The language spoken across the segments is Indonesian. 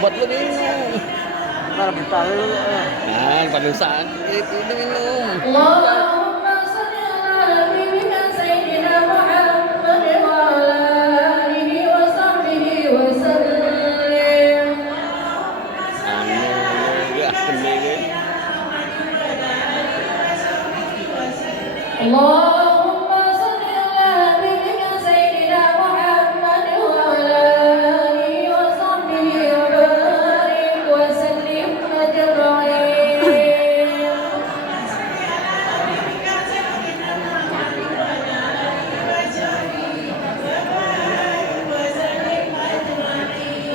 Obat lu minum. Ntar bentar dulu. Nah, pada sakit itu minum. اللهم صل على نبيك سيدنا محمد وعلى آله وصحبه وسلم. Enggak bening. اللهم صل على نبيك سيدنا محمد وعلى آله وصحبه وبارك وسلم أجمعين.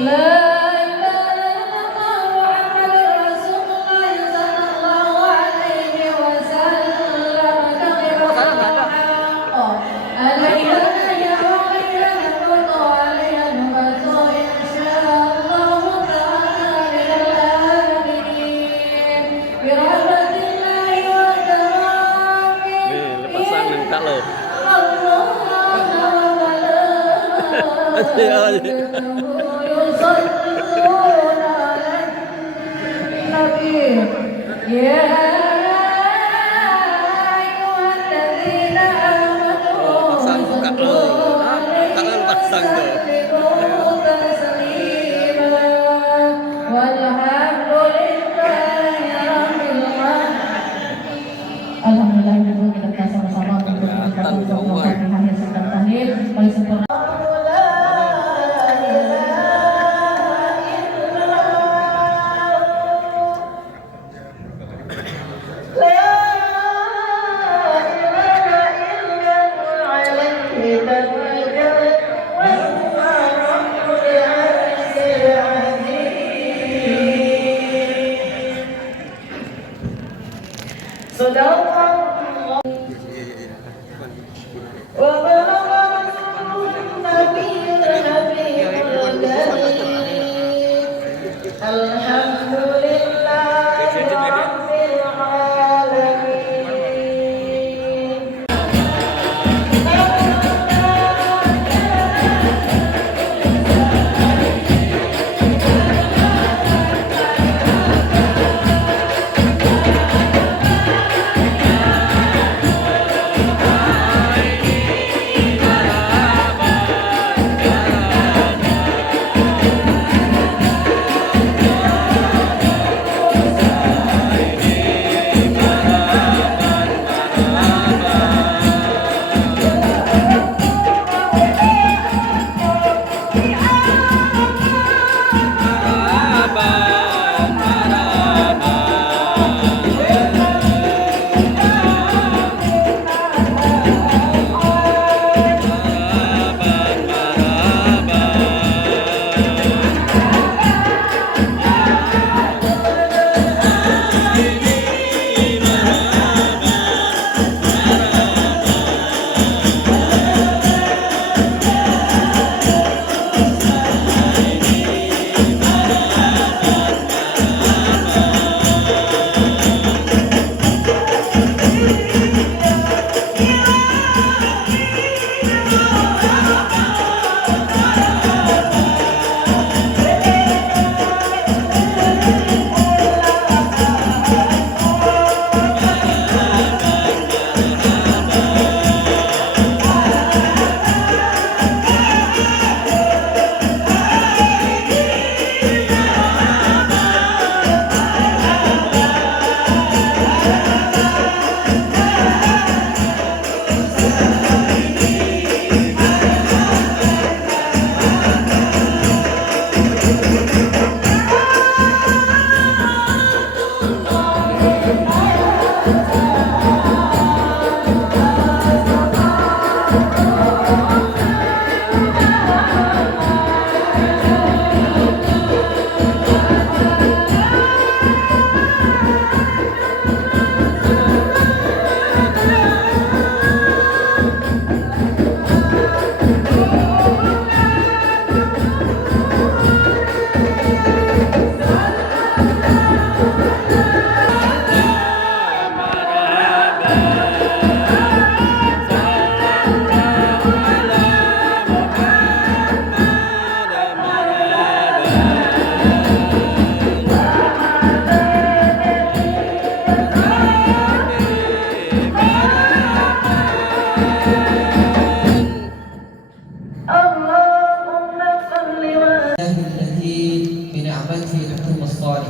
لا إله إلا الله محمد رسول الله صلى الله عليه وسلم. كلمة الحق علينا وعلينا نموت وعلينا نبعث إن شاء الله تعالى من الآمنين برحمة الله وكرامه. Nih, lepasan minta lo. الله وملائكته يصلون على النبي يا أيها الذين آمنوا Pasang buka lo. Tangan pasang tuh. وسلموا تسليما والحمد لله رب العالمين. Alhamdulillah ibu kita sama-sama untuk Kelihatan semua. Fatihah serta tahlil paling sempurna.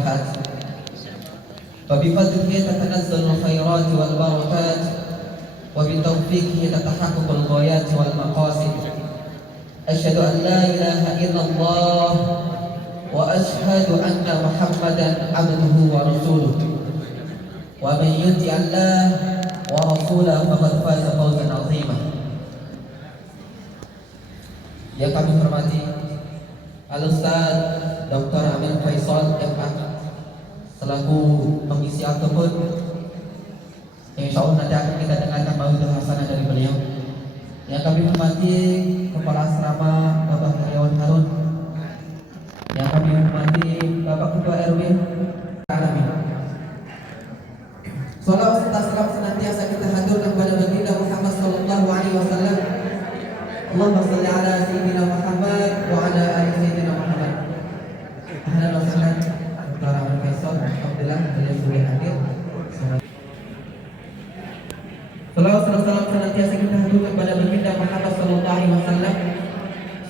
الصالحات وبفضله تتنزل الخيرات والبركات وبتوفيقه تتحقق الغايات والمقاصد أشهد أن لا إله إلا الله وأشهد أن محمدا عبده ورسوله ومن يطع الله ورسوله فقد فاز فوزا عظيما. Yang kami hormati Al-Ustaz Dr. Amin Faisal MA selaku pengisi ataupun yang insya Allah nanti akan kita dengarkan mauidul hasanah dari beliau. Yang kami hormati Kepala Asrama Bapak Heriawan Harun, yang kami hormati Bapak Ketua RW. Amin. Salawat serta salam senantiasa kita haturkan kepada baginda Muhammad sallallahu alaihi wasallam. Allahumma shalli ala sayyidina Muhammad wa ala ali sayyidina Muhammad. Ahlan wa sahlan Dr. Amin Faisal, alhamdulillah beliau sudah hadir. Salawat serta salam senantiasa kita haturkan kepada baginda Muhammad sallallahu alaihi wasallam,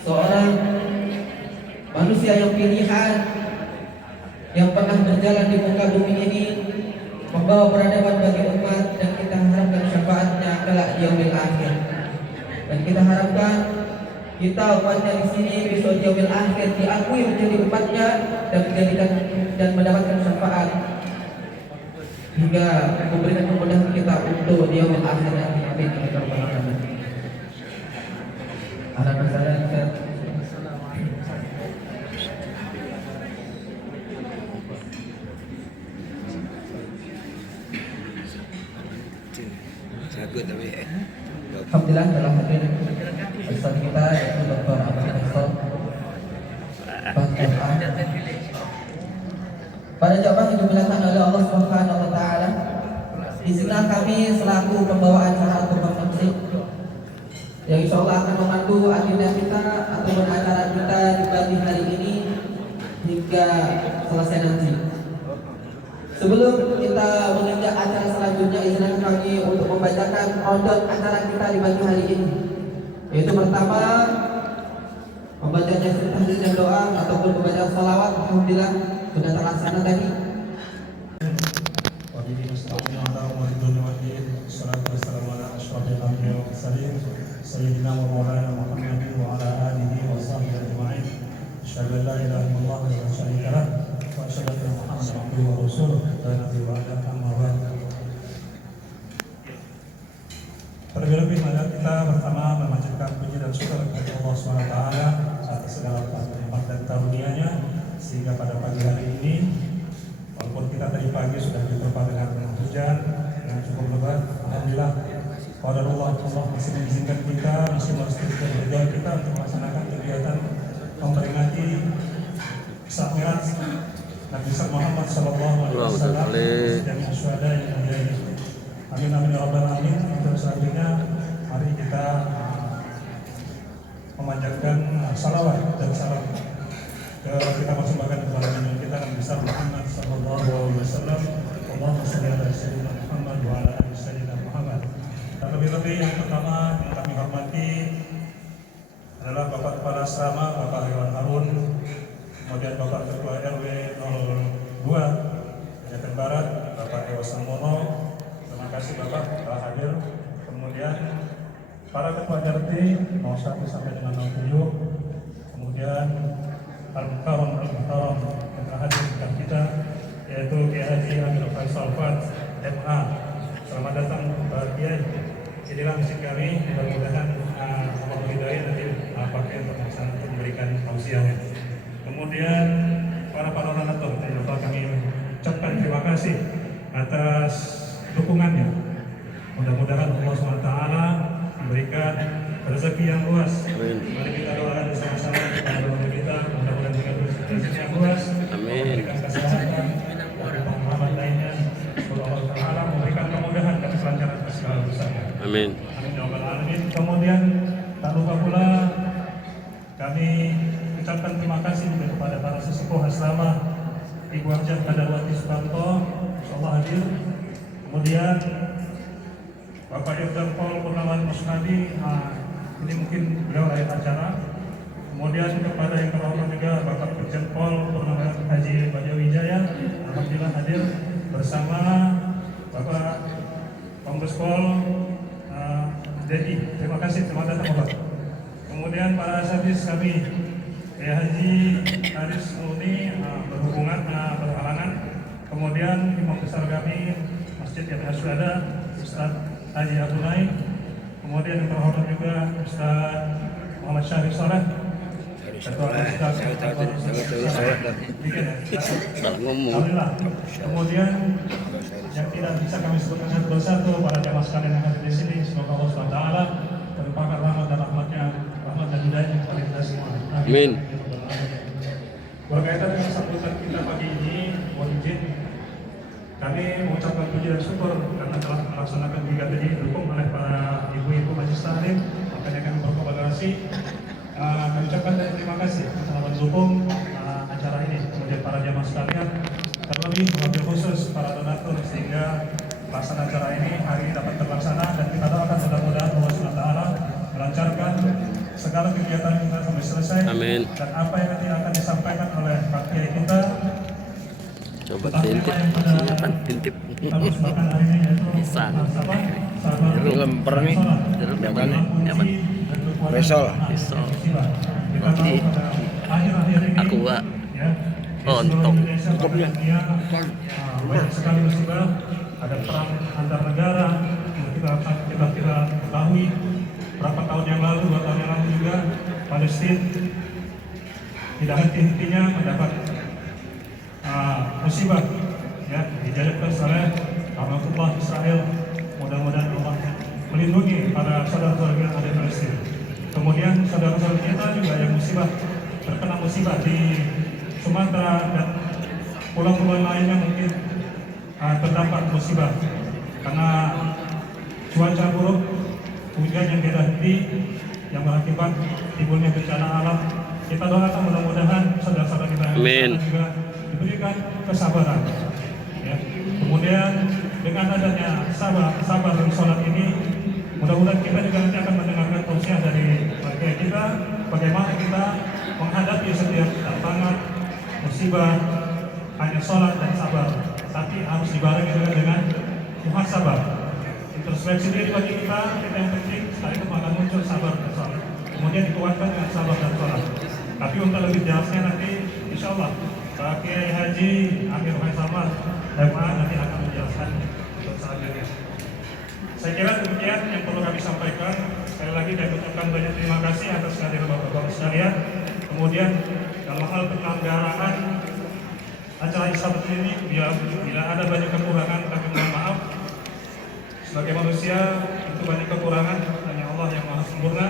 seorang manusia yang pilihan yang pernah berjalan di muka bumi ini membawa peradaban bagi umat, dan kita harapkan syafaatnya kelak di yaumil akhir. Dan kita harapkan kita umatnya di sini besok di yaumil akhir diakui menjadi umatnya dan menjadikan dan mendapatkan syafaat hingga memberikan kemudahan kita untuk di yaumil akhir nanti. Amin ya rabbal alamin. Harapan saya Jago tapi alhamdulillah dalam hadir Ustaz kita yaitu Dr. Amin Faisal pada jamaah yang dimuliakan oleh Allah Subhanahu wa taala. Izinlah kami selaku pembawa acara atau pembimbing yang insyaallah akan memandu agenda kita ataupun acara kita di pagi hari ini hingga selesai nanti. Sebelum kita menginjak acara selanjutnya, izinkan kami untuk membacakan rundown acara kita di pagi hari ini. Yaitu pertama, membacanya tahlil dan doa ataupun membaca salawat. Alhamdulillah sudah terlaksana tadi. Wabillahi mustaqim ala umuriddin wa din. Salatu wassalamu ala asyrafil anbiya'i wal mursalin sayyidina wa maulana Muhammadin wa ala alihi wa sahbihi ajma'in. Asyhadu an la ilaha illallah wa la syarika lah wa asyhadu anna Muhammadan abduhu wa rasuluh. Terlebih-lebih marilah kita pertama memanjatkan puji dan syukur kepada Allah SWT atas segala nikmat dan karunia-Nya sehingga pada pagi hari ini walaupun kita tadi pagi sudah diterpa dengan hujan yang cukup lebat, alhamdulillah qadarullah Allah masih mengizinkan kita, masih merestukan kegiatan kita untuk melaksanakan kegiatan memperingati Isra Mi'raj Nabi Muhammad sallallahu alaihi wasallam dan syuhada yang mulia ini. Amin amin ya rabbal alamin. Untuk selanjutnya mari kita memanjatkan salawat dan salam kita persembahkan kepada Nabi kita Nabi Muhammad sallallahu alaihi wasallam. Allahumma shalli ala sayyidina Muhammad wa ala ali sayyidina Muhammad. Terlebih-lebih yang pertama yang kami hormati adalah Bapak Kepala Asrama Bapak Heriawan Harun, kemudian Bapak Ketua RW 02 Jakarta Barat Bapak Ewa Samono. Terima kasih Bapak telah hadir. Kemudian para ketua RT 01 sampai dengan 07, kemudian Al-Mukarram yang telah hadir di kita yaitu Kiai Haji Amin Faisal Fat MA. Selamat datang Pak Kiai. Inilah misi kami, mudah-mudahan Allah Hidayah nanti pakai untuk memberikan tausiahnya. Kemudian para donatur, kami ucapkan terima kasih atas dukungannya. Mudah-mudahan Allah SWT memberikan rezeki yang luas. Mari kita doakan bersama-sama kepada Allah kita, mudah-mudahan dengan rezeki yang luas, memberikan kesehatan, rahmat lainnya. Semoga Allah Taala memberikan kemudahan dan kelancaran segala urusannya. Amin. Amin ya rabbal alamin. Kemudian tak lupa pula kami ucapkan terima kasih juga kepada para sesepuh asrama Ibu Arjah Kadarwati Sukanto, insyaallah hadir. Kemudian Bapak Irdan Paul Purnawan Musnadi, ini mungkin beliau layak acara. Kemudian kepada yang terhormat juga Bapak Irdan Paul Purnawan Haji Bajawijaya, bersama Bapak Kombes Pol DI. Terima kasih, selamat datang Bapak. Kemudian para asatidz kami, Haji Haris Muni berhubungan berhalangan. Kemudian imam besar kami Masjid Yamin Asyuhada Ustaz Haji Abdullah. Kemudian yang terhormat juga Ustaz Muhammad Syarif Saleh. Alhamdulillah. Kemudian yang tidak bisa kami sebutkan satu persatu, para jamaah sekalian yang hadir di sini, semoga Allah SWT melimpahkan rahmat dan rahmatnya, rahmat dan hidayahnya kepada kita semua. Amin. Berkaitan dengan sambutan kita pagi ini, mohon izin kami mengucapkan puji dan syukur karena telah melaksanakan 3 tadi didukung oleh para ibu-ibu majelis taklim, makanya kami berkolaborasi. Kami ucapkan terima kasih telah mendukung acara ini. Kemudian para jamaah sekalian, terlebih wabil khusus para donatur sehingga pelaksanaan acara ini hari ini dapat terlaksana, dan kita doakan mudah-mudahan Allah SWT melancarkan segala kegiatan kita sampai selesai. Amin. Dan apa yang nanti akan disampaikan oleh Pak Kiai kita, Coba tintip, silakan tintip. kita persembahkan hari ini yaitu Bisa. Lemper nih. Jeruk yang Mana? mana? Besol. Pisau. Roti. Aku wa. Ontok. Tutupnya. Banyak sekali musibah, ada perang antar negara. Kita ketahui berapa tahun yang lalu, 2 tahun yang lalu juga Palestina tidak henti-hentinya mendapat musibah, ya, dijadikan oleh Allah Israel. Mudah-mudahan Allah melindungi para saudara-saudara kita di Palestina. Kemudian saudara-saudara kita juga yang terkena musibah di Sumatera dan pulau-pulau lainnya mungkin terdampak musibah karena cuaca buruk, hujan yang tidak henti yang berakibat timbulnya bencana alam. Kita doakan mudah-mudahan saudara-saudara kita yang juga diberikan kesabaran. Ya. Kemudian dengan adanya sabar dan sholat ini, mudah-mudahan kita juga nanti akan mendengarkan tausiah dari keluarga kita, bagaimana kita menghadapi setiap tantangan, musibah, hanya sholat dan sabar, tapi harus dibarengi juga dengan muhasabah. Introspeksi diri bagi kita yang penting, sekali itu akan muncul sabar dan sholat. Kemudian dikuatkan dengan sabar dan sholat. Tapi untuk lebih jelasnya nanti, insya Allah, Pak Kiai Haji Amir Faisallah MA nanti akan menjelaskan untuk selanjutnya. Saya kira demikian yang perlu kami sampaikan. Sekali lagi saya ucapkan banyak terima kasih atas kehadiran Bapak-Bapak sekalian. Kemudian dalam hal penyelenggaraan acara Isbat ini, bila ada banyak kekurangan, kami mohon maaf. Sebagai manusia itu banyak kekurangan, hanya Allah yang Maha Sempurna.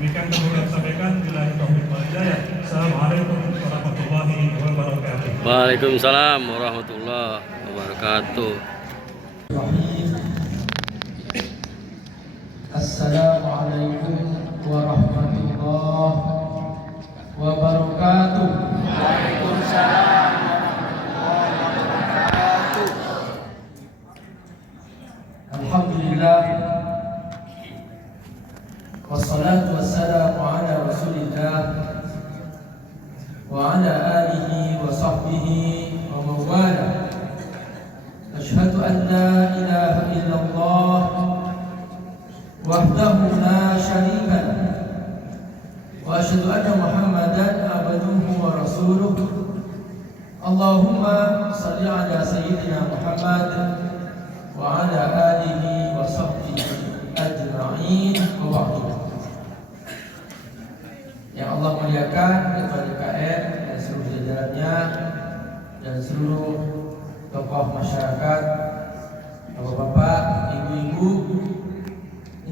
Demikian kami sampaikan. Billahi taufiq wal hidayah. Assalamualaikum warahmatullahi wabarakatuh. Waalaikumsalam warahmatullahi wabarakatuh. Assalamualaikum warahmatullahi wabarakatuh. Waalaikumsalam warahmatullahi wabarakatuh. Alhamdulillah, wassalatu wassalamu ala rasulillah wa ala alihi wa sahbihi wa mawala. Asyhadu an la ilaha illallah wahdahu la syarika lah wa asyhadu anna Muhammadan abduhu wa rasuluh. Allahumma shalli ala sayyidina Muhammad wa ala alihi wa sahbihi ajma'in wa ba'du. Yang Allah muliakan kepada KM dan seluruh jajarannya dan seluruh tokoh masyarakat, bapak-bapak, ibu-ibu.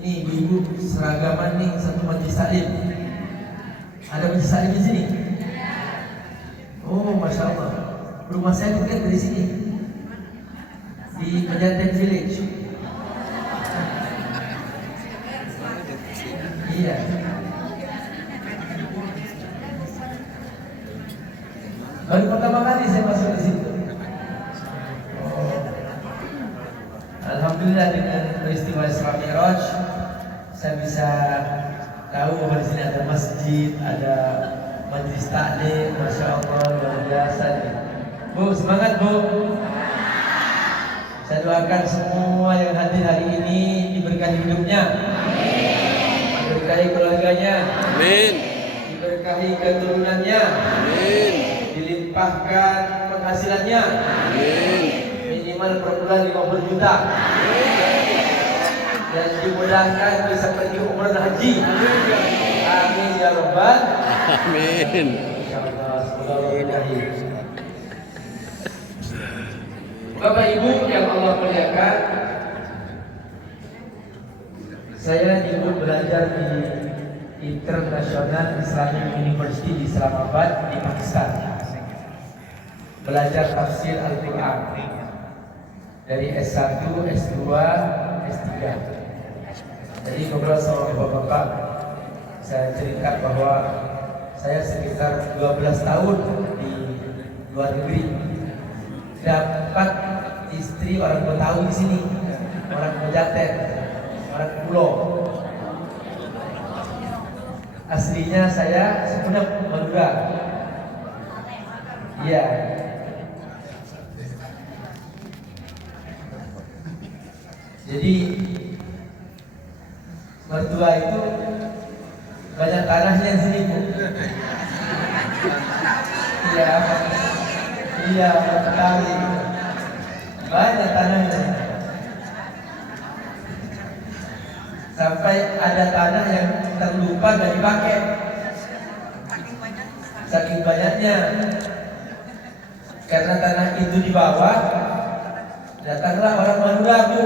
Ini ibu-ibu seragaman nih satu majelis taklim. Ada majelis taklim di sini? Oh, masya Allah. Rumah saya dekat dari sini, di Pejaten Village. Iya. Baru pertama kali saya masuk di situ. Oh. Alhamdulillah dengan peristiwa Isra Mi'raj saya bisa tahu bahwa di sini ada masjid, ada majelis taklim. Masya Allah, luar biasa nih. Bu, semangat Bu. Saya doakan semua yang hadir hari ini diberkahi hidupnya, diberkahi keluarganya, Amin. diberkahi keturunannya, Amin. dilimpahkan penghasilannya, Amin. minimal per bulan 50 juta, dan dimudahkan bisa pergi umrah dan haji. Amin ya rabbal. Amin. Insyaallah, semoga Allah berkahi. Bapak Ibu yang Allah muliakan, saya dulu belajar di International Islamic University di Islamabad di Pakistan. Belajar tafsir Al-Quran dari S1, S2, S3. Jadi ngobrol sama bapak-bapak, saya cerita bahwa saya sekitar 12 tahun di luar negeri, dapat istri orang Betawi di sini, orang Pejaten, orang Pulau. Aslinya saya Sumeneb, Madura. Iya. Jadi mertua itu banyak tanahnya di sini, Bu. Iya. Iya, Betawi. Banyak tanahnya. Sampai ada tanah yang terlupa dan dipakai. Saking banyaknya. Karena tanah itu di bawah, datanglah orang Madura, Bu.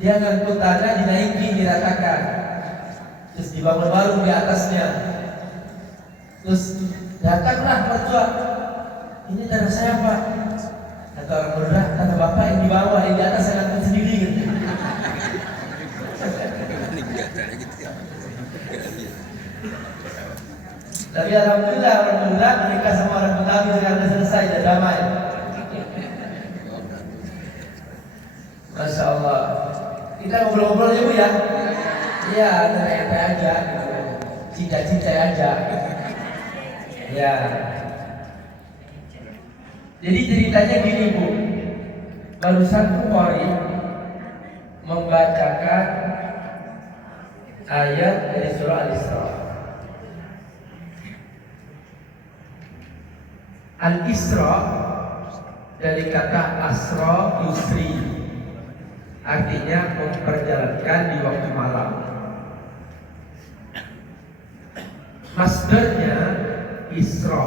Dia ngangkut tanah, dinaiki, diratakan, terus dibangun baru di atasnya. Terus datanglah mertua, ini tanah saya, Pak. Kata orang Madura, tanah bapak yang di bawah, yang di atas saya ngangkut sendiri, gitu. Tapi alhamdulillah orang Madura menikah sama orang Betawi sekarang sudah selesai, sudah damai. Masya Allah. Kita ngobrol-ngobrol ya, Bu ya. Iya, santai aja, cinta-cinta aja. Ya. Jadi ceritanya gini, Bu. Barusan Bukhari membacakan ayat dari surah Al-Isra. Al-Isra dari kata asra yusri, artinya memperjalankan di waktu malam. Masdarnya Isra,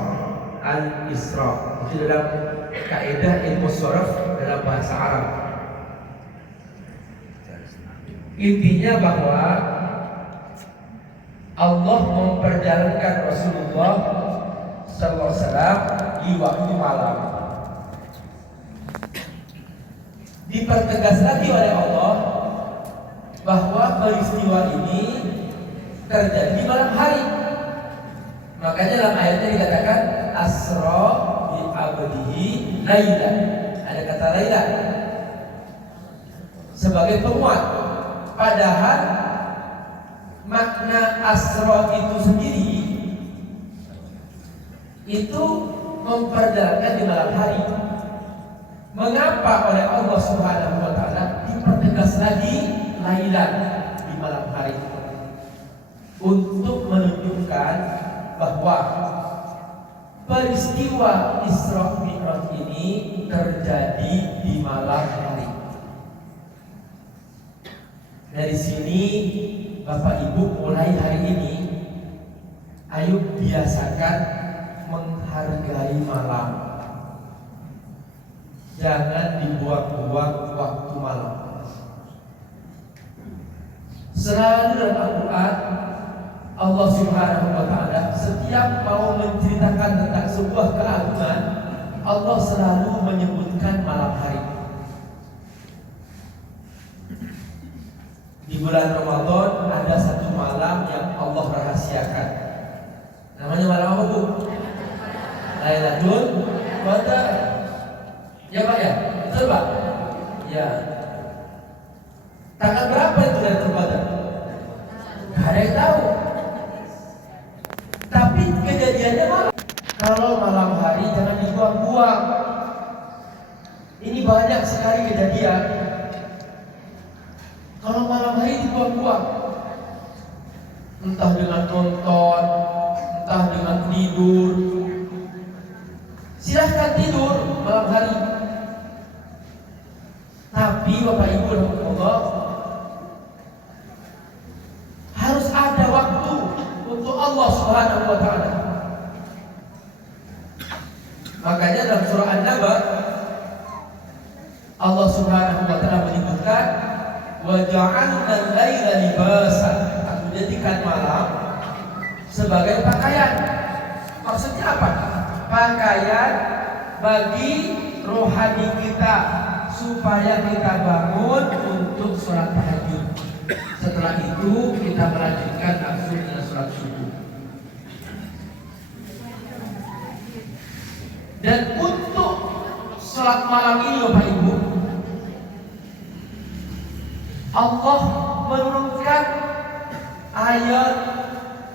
Al-Isra. Itu dalam kaidah ilmu sharaf dalam bahasa Arab. Intinya bahwa Allah memperjalankan Rasulullah SAW di waktu malam. Dipertegas lagi oleh Allah bahwa peristiwa ini terjadi di malam hari. Makanya dalam ayatnya dikatakan asra bi abdihi laila. Ada kata laila sebagai penguat. Padahal makna asra itu sendiri itu memperjalankan di malam hari. Mengapa oleh Allah Subhanahu wa taala dipertegas lagi lailan di malam hari? Untuk menunjukkan bahwa peristiwa Isra Mi'raj ini terjadi di malam hari. Dari sini Bapak Ibu mulai hari ini ayo biasakan menghargai malam. Jangan dibuang-buang waktu malam. Selalu dalam Al-Quran Allah Subhanahu wa taala setiap mau menceritakan tentang sebuah keagungan, Allah selalu menyebutkan malam hari. Di bulan Ramadan ada satu malam yang Allah rahasiakan. Namanya malam apa, Bu? Lailatul Qadar. Ya Pak ya? Betul Pak? Ya. Tanggal berapa itu Lailatul Qadar? Gak ada yang tahu. Tapi kejadiannya malam. Kalau malam hari jangan dibuang-buang. Ini banyak sekali kejadian kalau malam hari dibuang-buang, entah dengan nonton, entah dengan tidur. Silahkan tidur malam hari, tapi Bapak Ibu rahimahullah, harus ada waktu untuk Allah Subhanahu wa taala. Makanya dalam surah An-Naba Allah Subhanahu wa taala menyebutkan wa ja'alna al-laila libasan. Aku jadikan malam sebagai pakaian. Maksudnya apa? Pakaian bagi rohani kita supaya kita bangun untuk sholat tahajud. Setelah itu kita melanjutkan langsung dengan sholat subuh. Dan untuk sholat malam ini Bapak Ibu, Allah menurunkan ayat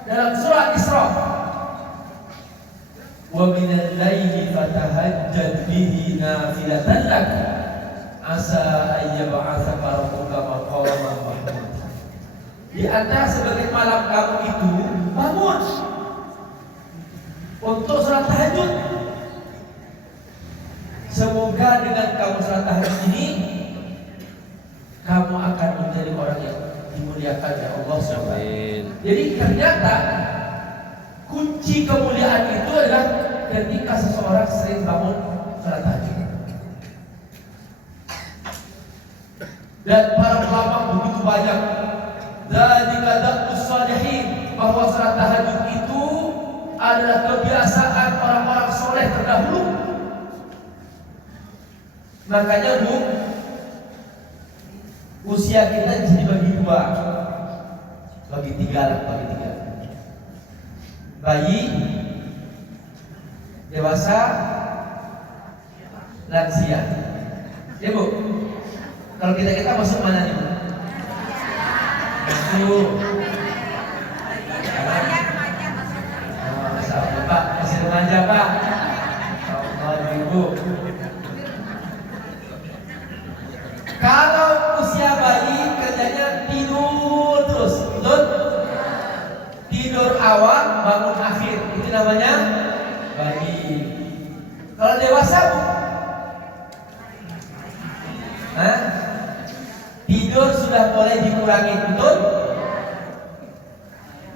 dalam surah Isra, wa minal laili fatahajjad bihi nafilatan lak asa ayyab'atsaka rabbuka maqaman mahmud. Di antara sebagian malam kamu itu bangun untuk sholat tahajud. Semoga dengan kamu sholat tahajud ini kamu akan menjadi orang yang dimuliakan oleh Allah SWT. Jadi ternyata kunci kemuliaan itu adalah ketika seseorang sering bangun sholat tahajud. Dan para ulama begitu banyak dzalika da'us shalihin, bahwa sholat tahajud itu adalah kebiasaan orang-orang soleh terdahulu. Makanya Bu, usia kita jadi bagi dua, bagi tiga. Bayi, dewasa, lansia. Ya Bu, kalau kita masuk mana nih Bu? Masuk. Pak, masih remaja Pak. Allah Ibu. Kalau usia bayi kerjanya tidur terus, betul? Tidur awal, bangun akhir, itu namanya bayi. Kalau dewasa Bu, tidur sudah mulai dikurangi, betul?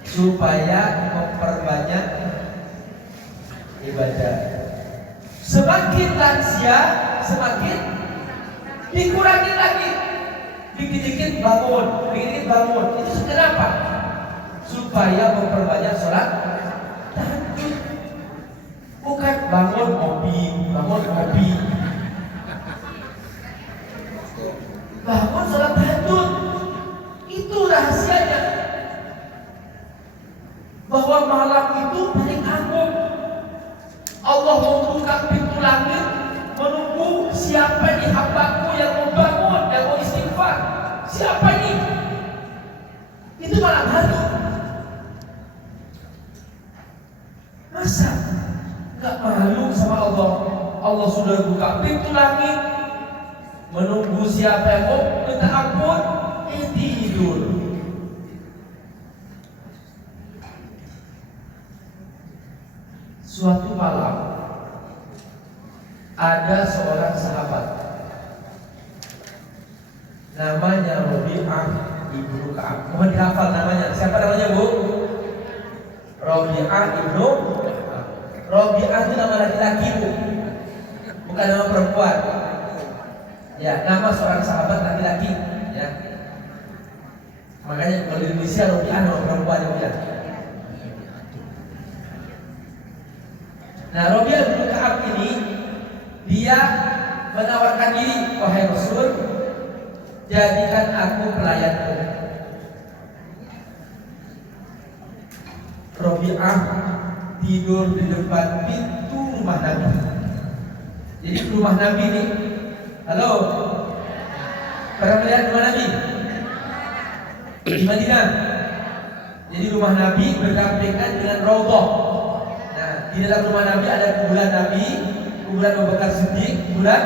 Supaya memperbanyak ibadah. Semakin lansia, semakin dikurangi lagi, dikit-dikit bangun, dikit-dikit bangun. Itu kenapa? Supaya memperbanyak sholat tahajud. Bukan bangun hobi. Bangun sholat tahajud. Itu rahasianya. Bahwa malam itu paling agung. Allah membuka pintu langit, menunggu siapa di hambaku yang mau bangun, yang mau istighfar. Siapa ini? Itu malam hari. Masa nggak malu sama Allah? Allah sudah buka pintu langit, menunggu siapa yang mau minta ampun, tidur. Suatu malam ada seorang sahabat namanya Rabi'ah ibnu Ka'ab. Mohon dihafal namanya. Siapa namanya Bu? Rabi'ah ibnu Ka'ab. Rabi'ah itu nama laki-laki Bu, bukan nama perempuan. Ya, nama seorang sahabat laki-laki. Ya. Makanya kalau di Indonesia Rabi'ah nama perempuan ya. Nah, Rabi'ah ibnu Ka'ab ini dia menawarkan diri, wahai Rasul, jadikan aku pelayanmu. Rabi'ah tidur di depan pintu rumah Nabi. Jadi rumah Nabi ini, halo, pernah melihat rumah Nabi di Madinah? Jadi rumah Nabi berdampingan dengan Raudhah. Nah, di dalam rumah Nabi ada kuburan Nabi, kuburan Abu Bakar Siddiq, kuburan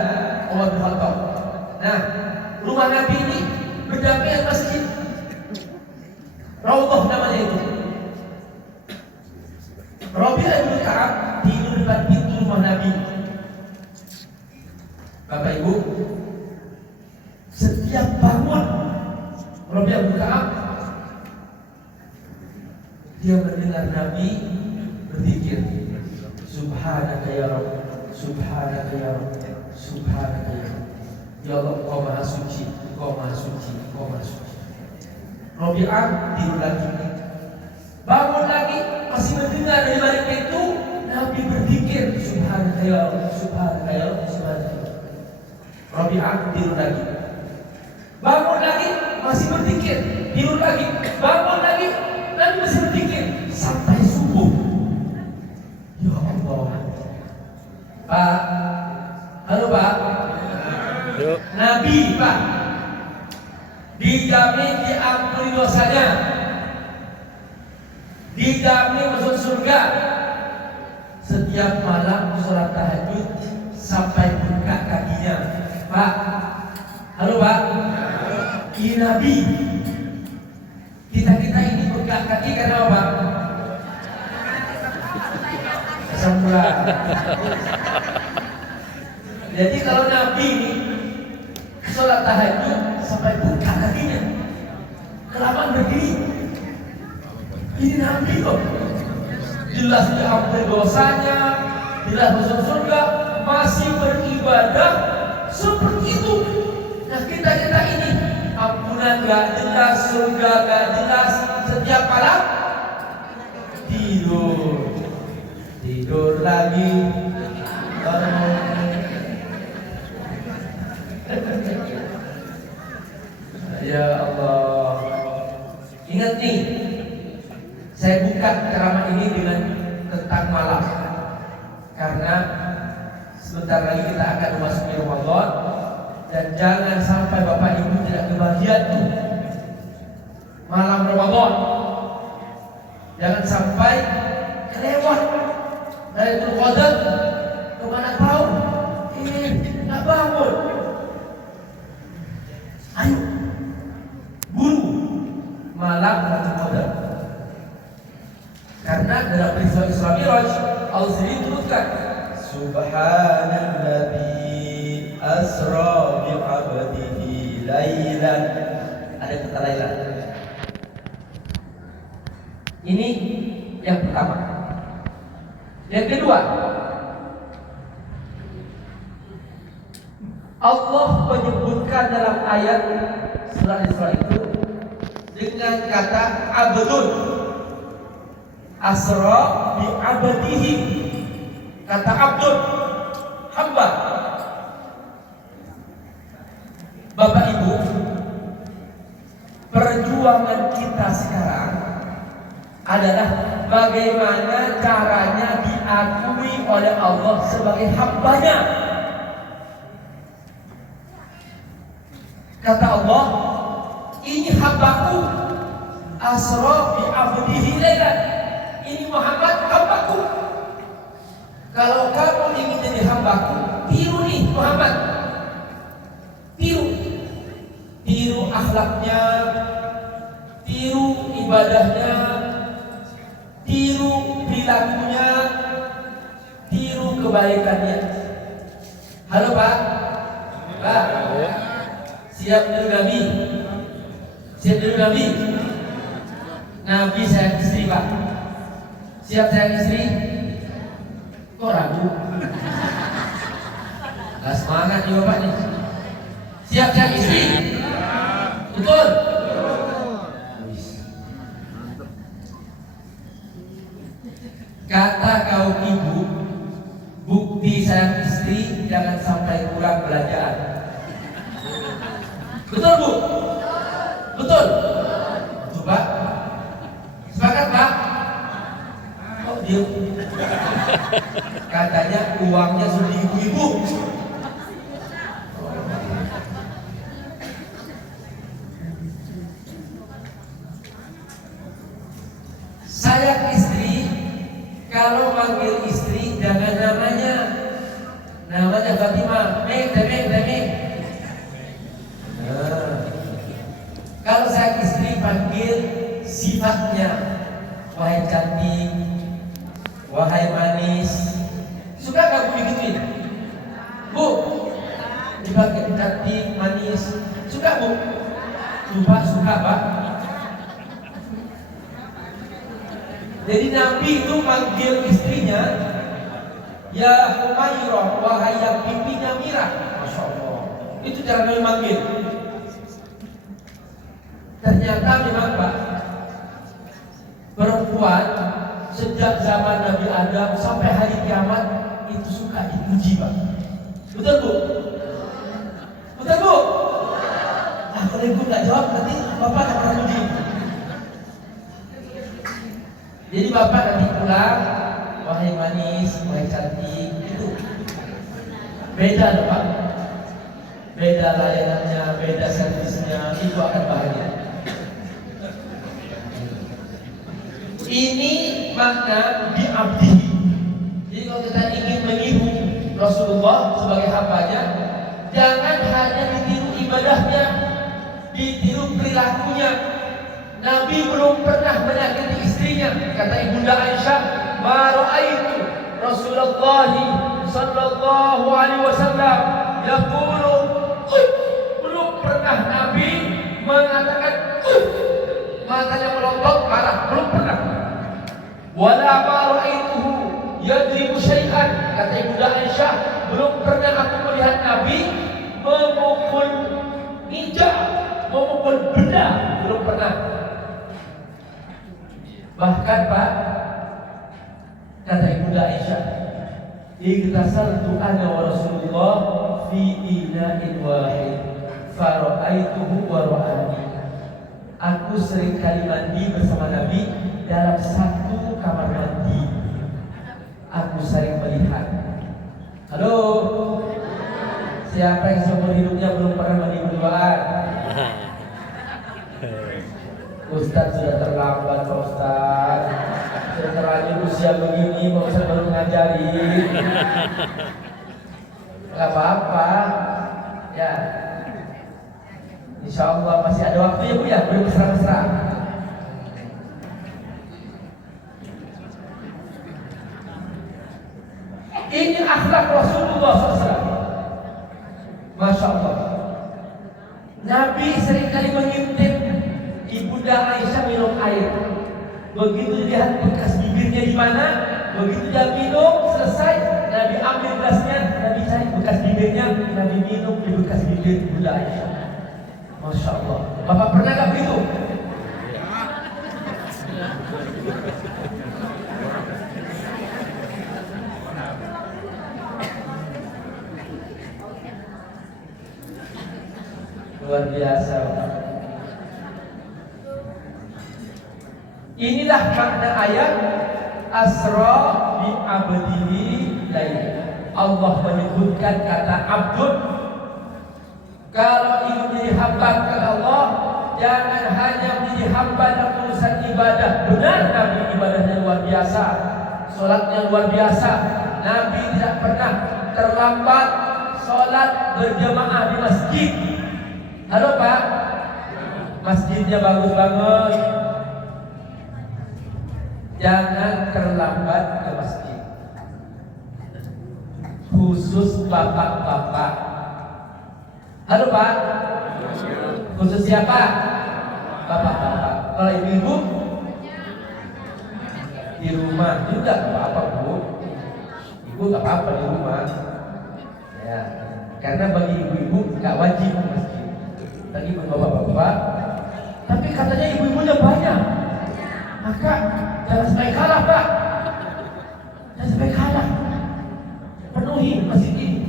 Umar bin Khattab. Nah, rumah Nabi ini berdampingan masjid. Raudhah namanya itu. Rabi'ah bin Ka'ab tidur dekat pintu rumah Nabi. Bapak Ibu, setiap bangun Rabi'ah bin Ka'ab dia mendengar Nabi berzikir, Subhanaka ya Rabb, Subhanaka ya Rabb, Subhanaka ya Rabb. Ya Allah, Engkau Maha Suci, Engkau Maha Suci, Engkau Maha Suci. Rabi'ah tidur lagi, bangun lagi, masih mendengar dari balik pintu Nabi berzikir, Subhanaka ya Rabb, Subhanaka ya Rabb, Subhanaka ya Rabb. Rabi'ah tidur lagi, bangun lagi, masih berzikir, tidur lagi, bangun lagi, Nabi masih berzikir sampai subuh. Ya Allah, Pak, halo Pak, Yuk. Nabi Pak dijamin diampuni dosanya, dijamin masuk surga. Setiap malam sholat tahajud sampai buka kakinya. Pak, halo Pak, ini Nabi. Kita ini buka kaki karena apa? Sambra. Jadi kalau Nabi ini sholat tahajud sampai buka kakinya, kelamaan berdiri, ini Nabi kok. Jelas diampuni dosanya, jelas masuk surga, masih beribadah seperti itu. Nah kita ini ampunan gak jelas, surga gak jelas, setiap malam tidur lagi. Ya Allah, ingat nih, saya buka ceramah ini dengan tentang malam, karena sebentar lagi kita akan memasuki Ramadan, dan jangan sampai Bapak Ibu tidak kebahagiaan tuh malam Ramadan. Jangan sampai kelewat dari Qadar, kemana tahu, nggak bangun. Ayo, buru malam Ramadan. Karena dalam peristiwa Isra Mi'raj Allah sendiri turutkan Subhanalladzi asra bi'abdihi lailan. Ada kata lailan. Ini yang pertama. Yang kedua, Allah menyebutkan dalam ayat surah Isra itu dengan kata abdun. Asra bi abdihi, kata abdun, hamba. Bapak Ibu, perjuangan kita sekarang adalah bagaimana caranya diakui oleh Allah sebagai hambanya. Kata Allah, ini hambaku, asra bi abdihi lailan. Ini Muhammad hambaku. Kalau kamu ingin jadi hambaku, tiru nih Muhammad. Tiru akhlaknya, tiru ibadahnya, tiru perilakunya, tiru kebaikannya. Halo Pak, Pak, siap niru Nabi? Siap niru Nabi? Nabi sayang istri Pak. Siap sayang istri? Kok ragu? Gak semangat nih Bapak nih. Siap sayang istri? Betul? Kata kaum ibu, bukti sayang istri jangan sampai kurang belanjaan. Betul Bu? Betul? Coba. Sepakat Pak? Oh dia katanya uangnya sudah ibu-ibu. Sayang istri, kalau manggil istri jangan namanya Sayyidah Fatimah, Meng. Kalau saya istri panggil sifatnya, wahai cantik, wahai manis, suka nggak Bu digituin? Bu, dipanggil cantik, manis, suka Bu? Suka Pak. Jadi Nabi itu manggil istrinya, ya Humairah, wahai yang pipinya mirah. Masya Allah. Itu cara Nabi manggil. Ternyata memang Pak, perempuan sejak zaman Nabi Adam sampai hari kiamat itu suka dipuji Pak. Betul Bu? Betul Bu? Nah, kalau Ibu nggak jawab nanti Bapak akan pernah puji. Jadi Bapak nanti pulang, wahai manis, wahai cantik, itu beda loh Pak. Beda layanannya, beda servisnya, Ibu akan bahagia. Ini makna diabdihi. Jadi kalau kita ingin meniru Rasulullah sebagai hambanya, jangan hanya ditiru ibadahnya, ditiru perilakunya. Nabi belum pernah menyakiti istrinya. Kata Ibunda Aisyah, "Ma ra'aitu Rasulullah sallallahu alaihi wasallam yaqulu." Belum pernah Nabi mengatakan matanya melotot marah, belum pernah. Wala ma ra'aituhu yadribu syai'an. Kata Ibunda Aisyah, belum pernah aku melihat Nabi memukul injak, memukul benda, belum pernah. Bahkan Pak, kata Ibunda Aisyah, "Igtasaltu ana wa Rasulullah fi ina'in wahid, fara'aituhu wa ra'ani." Aku sering kali mandi bersama Nabi dalam satu kamar mandi. Aku sering melihat. Halo, siapa yang seumur hidupnya belum pernah mandi berduaan? Ustaz sudah terlambat Pak Ustaz. Sudah terlanjur usia begini Pak Ustaz baru ngajarin. Gak apa-apa. Ya, insya Allah masih ada waktu ya Bu ya, belum mesra-mesra. Ini akhlak Rasulullah SAW. Masya Allah. Nabi seringkali mengintip Ibunda Aisyah minum air. Begitu lihat bekas bibirnya di mana, begitu dia minum selesai, Nabi ambil gelasnya, Nabi cari bekas bibirnya, Nabi minum di bekas bibir Ibunda Aisyah. Masya Allah. Bapak pernah nggak begitu? Luar biasa. Inilah makna ayat asra bi abdihi laila. Allah menyebutkan kata abdun. Kalau ingin menjadi hamba kepada Allah, jangan hanya menjadi hamba dalam urusan ibadah. Benar Nabi ibadahnya luar biasa, sholatnya luar biasa. Nabi tidak pernah terlambat sholat berjamaah di masjid. Halo Pak, masjidnya bagus banget. Jangan terlambat ke masjid, khusus bapak-bapak. Halo Pak, khusus siapa? Bapak-bapak. Kalau ibu-ibu di rumah juga gak apa-apa Bu. Ibu gak apa-apa di rumah. Ya, karena bagi ibu-ibu gak wajib ke masjid. Bagi bapak-bapak, tapi katanya ibu-ibunya banyak. Maka jangan sampai kalah Pak. Jangan sampai kalah. Penuhi masjid ini.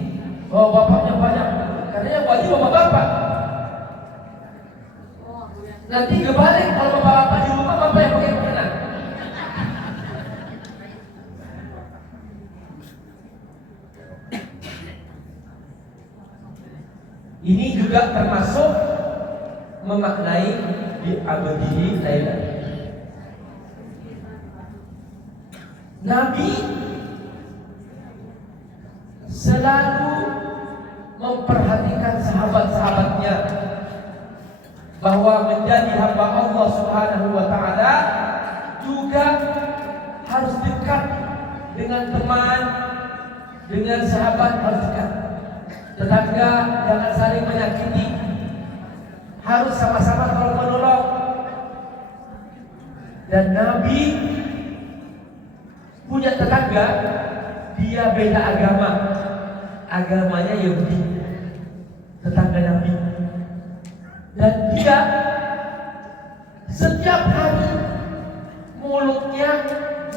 Bahwa bapaknya banyak. Karena yang wajib bapak-bapak. Nanti kebalik kalau bapak-bapak di rumah, bapak yang pakai mukena. Ini juga termasuk memaknai di abadihi laila. Nabi selalu memperhatikan sahabat-sahabatnya, bahwa menjadi hamba Allah Subhanahu wa taala juga harus dekat dengan teman, dengan sahabat harus dekat. Tetangga jangan saling menyakiti, harus sama-sama tolong menolong. Dan Nabi punya tetangga, dia beda agama, agamanya Yahudi, tetangga Nabi. Dan dia setiap hari mulutnya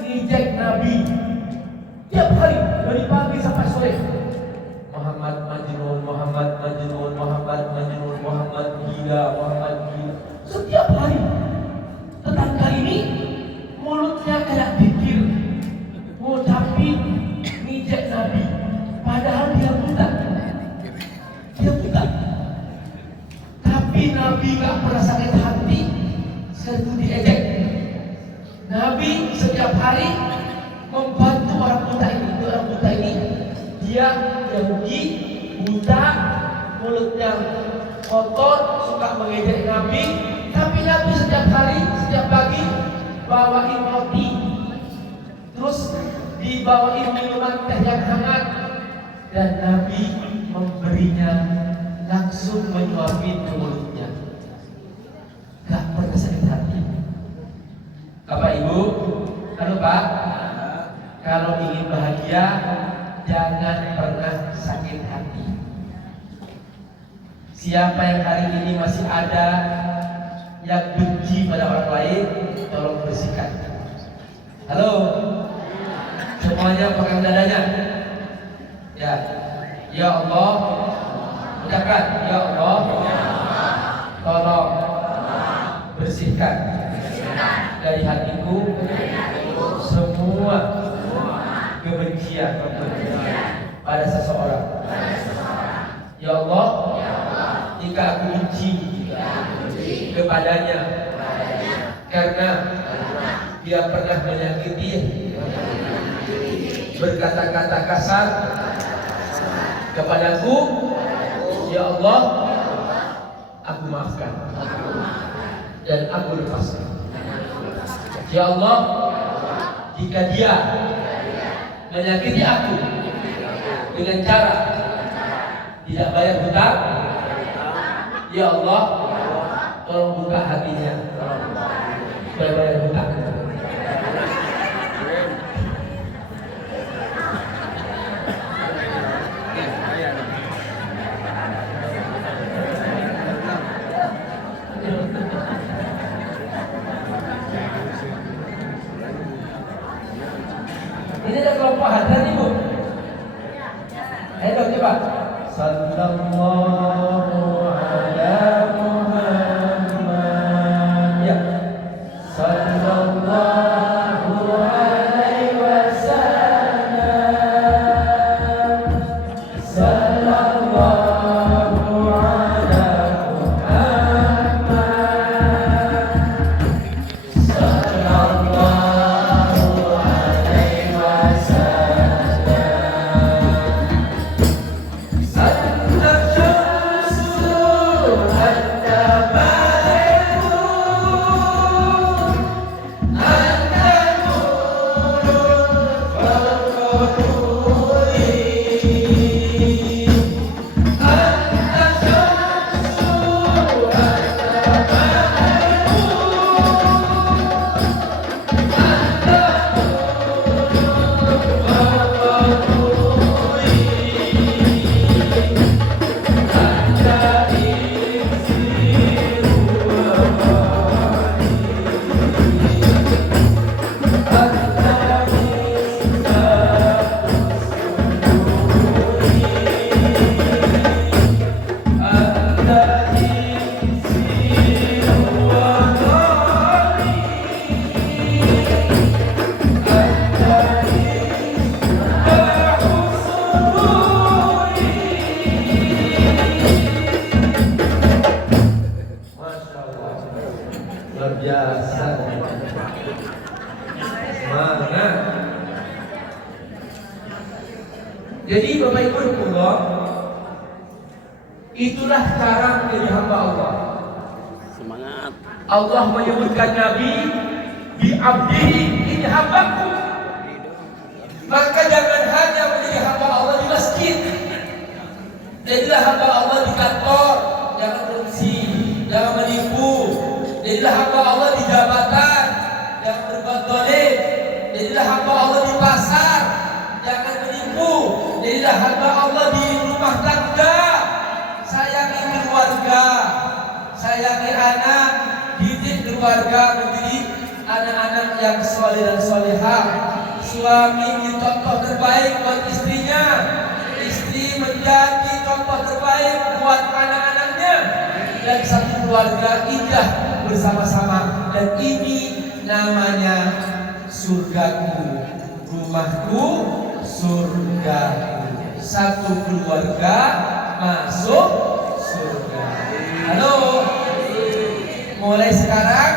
ngejek Nabi, tiap hari dari pagi sampai sore. Muhammad Majnun, Muhammad Majnun, Muhammad Majnun, Muhammad gila, Muhammad gila. Setiap hari tetangga ini mulutnya kayak dikir, ngucapin ngejek Nabi, padahal dia buta. Dia buta. Tapi Nabi gak pernah sakit hati serta diejek. Nabi setiap hari membantu orang buta ini. Orang buta ini dia Yahudi, buta, mulutnya kotor, suka mengejek Nabi. Tapi Nabi setiap hari, setiap pagi bawain roti, terus dibawain minuman teh yang hangat, dan Nabi memberinya langsung menyuapin ke mulutnya. Gak pernah sakit hati. Bapak Ibu, jangan lupa kalau ingin bahagia jangan pernah sakit hati. Siapa yang hari ini masih ada yang benci pada orang lain, tolong bersihkan. Halo, semuanya pegang dadanya. Ya, ya Allah, ucapkan ya Allah, tolong bersihkan dari hatiku semua kebencian pada seseorang. Ya Allah, jika aku benci kepadanya karena dia pernah menyakiti, berkata-kata kasar kepadaku, ya Allah, aku maafkan dan aku lepaskan. Ya Allah, jika dia menyakiti aku dengan cara tidak bayar hutang, ya Allah, tolong buka hatinya supaya bayar hutang. Ini ada kelompok hadir nih Bu. Ayo coba. Sallallahu ala Muhammad. Ya. Sallallahu alaihi wasallam. Sallallahu ala Muhammad. Sallallahu alaihi Jadi Bapak Ibu Allah, Itulah cara menjadi hamba Allah. Semangat. Allah menyebutkan Nabi bi abdihi, ini hambaku. Maka jangan hanya menjadi hamba Allah di masjid. Jadilah hamba Allah di kantor, jangan korupsi, jangan menipu. Jadilah hamba Allah di jabatan, jangan berbuat zalim. Jadilah hamba Allah di pasar, jangan menipu. Jadilah hamba Allah di rumah tangga, sayangi keluarga, sayangi anak, didik keluarga menjadi anak-anak yang soleh dan solehah. Suami contoh terbaik buat istrinya, istri menjadi contoh terbaik buat anak-anaknya, dan satu keluarga indah bersama-sama. Dan ini namanya surgaku, rumahku, surgaku. Satu keluarga masuk surga. Halo, mulai sekarang,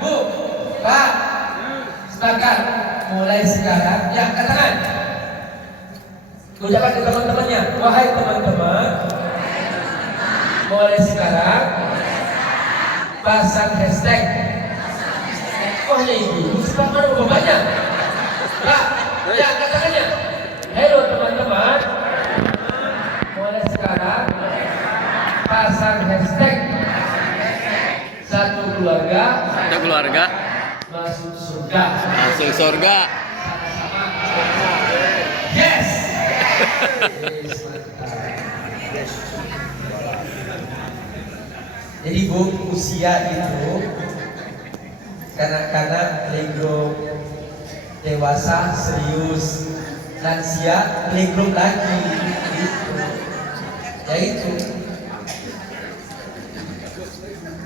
Bu, Pak, sepakat. Mulai sekarang, ya katakan, ucapkan ke teman-temannya, wahai teman-teman, mulai sekarang pasang hashtag. Wah ya ibu, sepakat bapaknya. Pak, ya katakannya, halo teman-teman, mulai sekarang pasang hashtag satu keluarga masuk surga. Masuk surga. Yes. Jadi Bu, usia itu kanak-kanak playgroup, dewasa serius, lansia playgroup lagi gitu. Ya itu.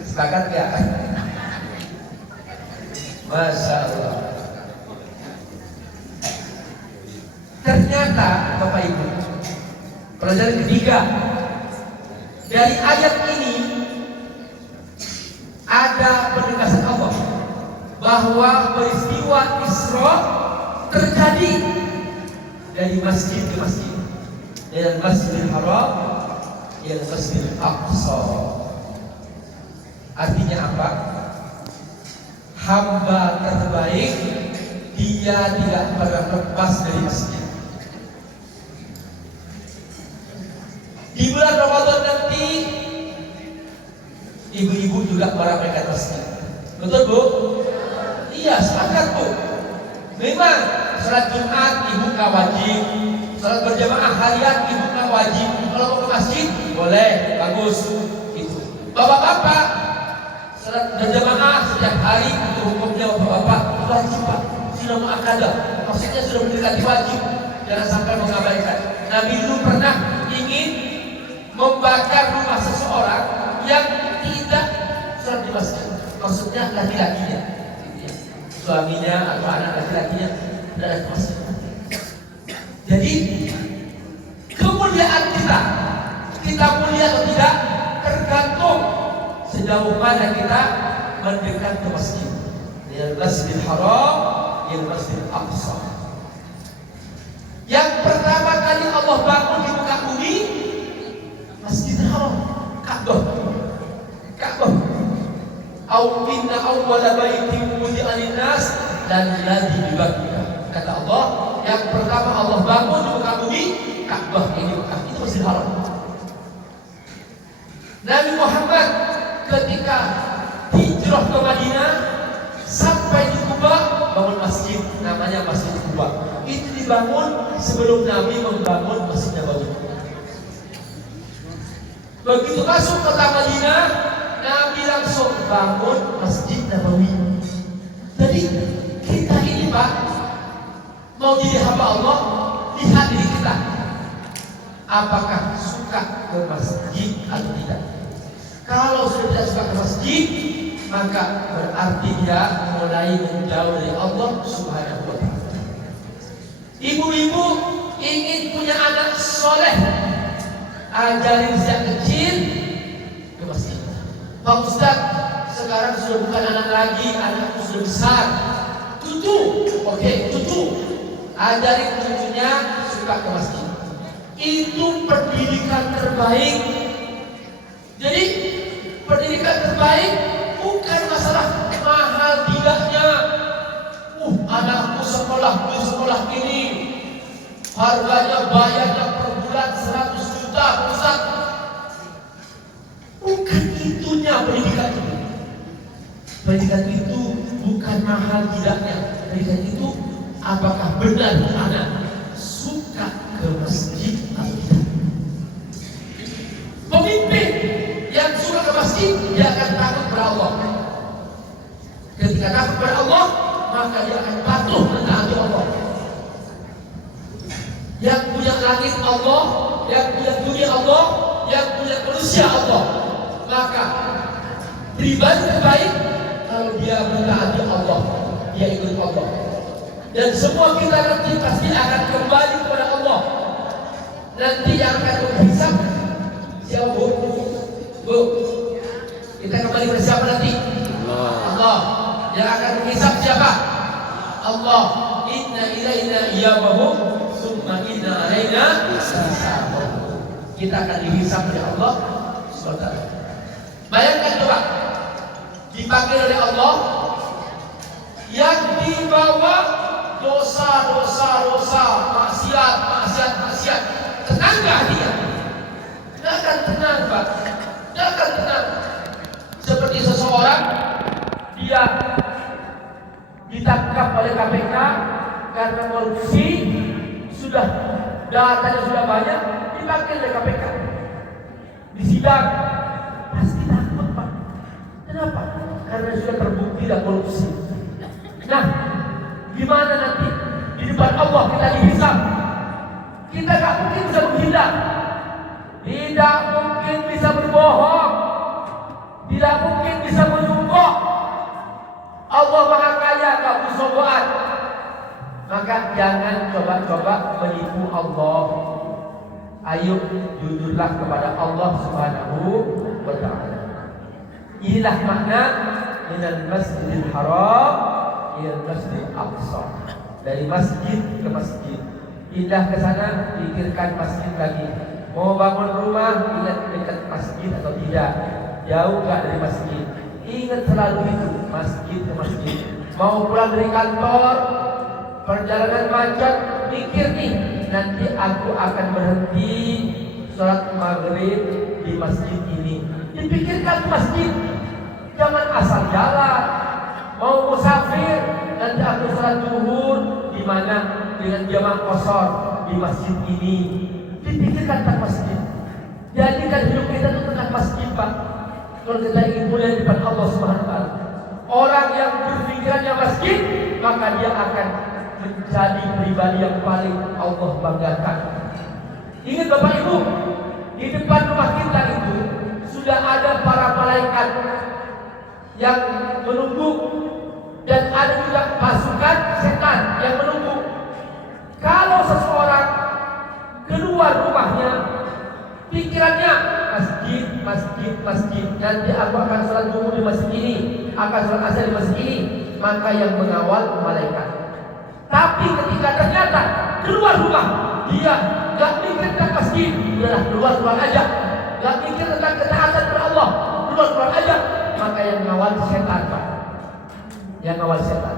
Sepakat ya? Masya Allah. Ternyata Bapak Ibu, pelajaran ketiga dari ayat ini ada penegasan Allah bahwa peristiwa Isra terjadi dari masjid ke masjid, dari Masjidil Haram ke Masjidil Aqsa. Artinya apa? Hamba terbaik dia tidak pernah lepas dari masjid. Di bulan Ramadan nanti ibu-ibu juga meramaikan masjid. Betul Bu? Iya, sepakat Bu. Memang salat Jumat ibu nggak wajib, salat berjamaah harian ibu nggak wajib. Kalau mau ke masjid boleh, bagus. Itu. Bapak-bapak, salat berjamaah setiap hari itu hukumnya bapak-bapak wajib Pak. Sudah muakkadah, maksudnya sudah mendekati wajib. Jangan sampai mengabaikan. Nabi dulu pernah ingin membakar rumah seseorang yang tidak salat di masjid. Maksudnya laki-lakinya, suaminya atau anak laki-lakinya tidak ada masjid. Jadi kemuliaan kita mulia atau tidak tergantung sejauh mana kita mendekat ke masjid. Dari Masjidil Haram ke Masjidil Aqsa. Yang pertama kali Allah bangun di muka bumi Masjidil Haram, Ka'bah. Inna awwala baitin wudi'a lin-nas lalladzi bi Bakkah. Kata Allah, yang pertama Allah bangun di muka bumi Ka'bah ini, itu Masjidil Haram. Nabi Muhammad ketika hijrah ke Madinah sampai di Kuba bangun masjid namanya Masjid Kuba. Itu dibangun sebelum Nabi membangun Masjid Nabawi. Begitu masuk kota Madinah, Nabi langsung bangun Masjid Nabawi. Jadi kita ini Pak mau jadi hamba Allah, lihat diri kita. Apakah suka ke masjid atau tidak? Kalau sudah tidak suka ke masjid, maka berarti dia mulai menjauh dari Allah Subhanahu wa ta'ala. Ibu-ibu ingin punya anak soleh, ajarin sejak kecil ke masjid. Pak Ustaz, sekarang sudah bukan anak lagi, anakku sudah besar. Cucu, oke, cucu. Ajarin cucunya suka ke masjid. Itu pendidikan terbaik Jadi pendidikan terbaik bukan masalah mahal tidaknya. Anakku sekolah di sekolah ini harganya bayarnya per bulan 100 juta, Ustaz. Bukan itunya pendidikan itu. Pendidikan itu bukan mahal tidaknya. Pendidikan itu apakah benar anak suka ke masjid atau tidak. Pemimpin yang suka ke masjid, dia akan takut kepada Allah. Ketika takut kepada Allah, maka dia akan patuh mentaati Allah. Yang punya langit Allah, yang punya dunia Allah, yang punya manusia Allah. Maka pribadi terbaik kalau dia mentaati Allah, dia ikut Allah. Dan semua kita nanti pasti akan kembali kepada Allah. Nanti yang akan menghisap siapa, Bu? Bu, kita kembali kepada siapa nanti? Allah. Yang akan menghisap siapa? Allah. Inna ilaina iyabahum summa inna alaina hisabahum. Kita akan dihisap oleh Allah SWT. Bayangkan coba, dipanggil oleh Allah yang dibawa dosa, maksiat. Tenang gak dia? Tidak akan tenang, Pak. Tidak akan tenang. Seperti seseorang, dia ditangkap oleh KPK karena korupsi, sudah datanya sudah banyak, dipanggil oleh KPK, disidang, pasti takut, Pak. Kenapa? Karena sudah terbukti dan korupsi. Nah, gimana nanti di depan Allah kita dihisab? Kita gak mungkin bisa menghindar, tidak mungkin bisa berbohong, tidak mungkin bisa menyungkok. Allah Maha Kaya, gak bersombongan. Maka jangan coba-coba menipu Allah. Ayo jujurlah kepada Allah Subhanahu wa ta'ala. Inilah makna minal masjidil haram ilal masjidil aqsa. Dari masjid ke masjid. Pindah ke sana, pikirkan masjid lagi. Mau bangun rumah, ingat dekat masjid atau tidak. Jauh gak dari masjid. Ingat selalu itu, masjid ke masjid. Mau pulang dari kantor, perjalanan macet, mikir nih, nanti aku akan berhenti sholat maghrib di masjid ini. Dipikirkan masjid, jangan asal jalan. Mau musafir, nanti aku sholat zuhur di mana dengan jamaah qashar di masjid ini. Dipikirkan tentang masjid. Jadikan hidup kita itu tentang masjid, Pak. Kalau kita ingin mulia di depan Allah Subhanahu wa ta'ala. Orang yang berpikirannya masjid, maka dia akan menjadi pribadi yang paling Allah banggakan. Ingat Bapak Ibu, di depan rumah kita itu sudah ada para malaikat yang menunggu, dan ada juga pasukan setan yang menunggu. Kalau seseorang keluar rumahnya, pikirannya masjid, nanti aku akan sholat zuhur di masjid ini, akan sholat asar di masjid ini, maka yang mengawal malaikat. Tapi ketika ternyata keluar rumah, dia gak mikir tentang masjid, udahlah keluar aja, gak mikir tentang ketaatan kepada Allah, keluar aja, maka yang mengawal setan, Pak. Yang mengawal setan,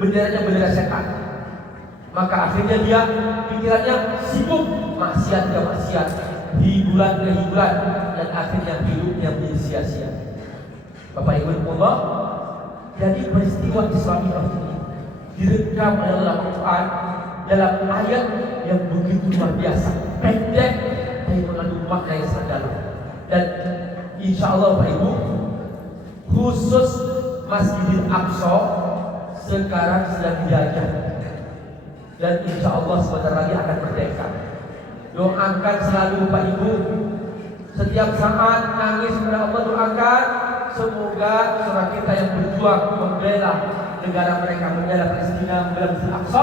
benderanya bendera setan. Maka akhirnya dia pikirannya sibuk maksiat ke maksiat, hiburan ke hiburan, dan akhirnya hidupnya menjadi sia-sia. Bapak Ibu Allah, jadi peristiwa Isra Mi'raj ini direkam dalam Al-Quran dalam ayat yang begitu luar biasa, pendek tapi mengandung makna yang sangat dalam. Dan insya Allah Bapak Ibu, khusus Masjidil Aqsa sekarang sedang dijajah, dan insya Allah sebentar lagi akan merdeka. Doakan selalu Pak Ibu, setiap saat nangis kepada Allah, doakan semoga saudara kita yang berjuang membela negara mereka, membela Palestina, membela Masjid Aqsa,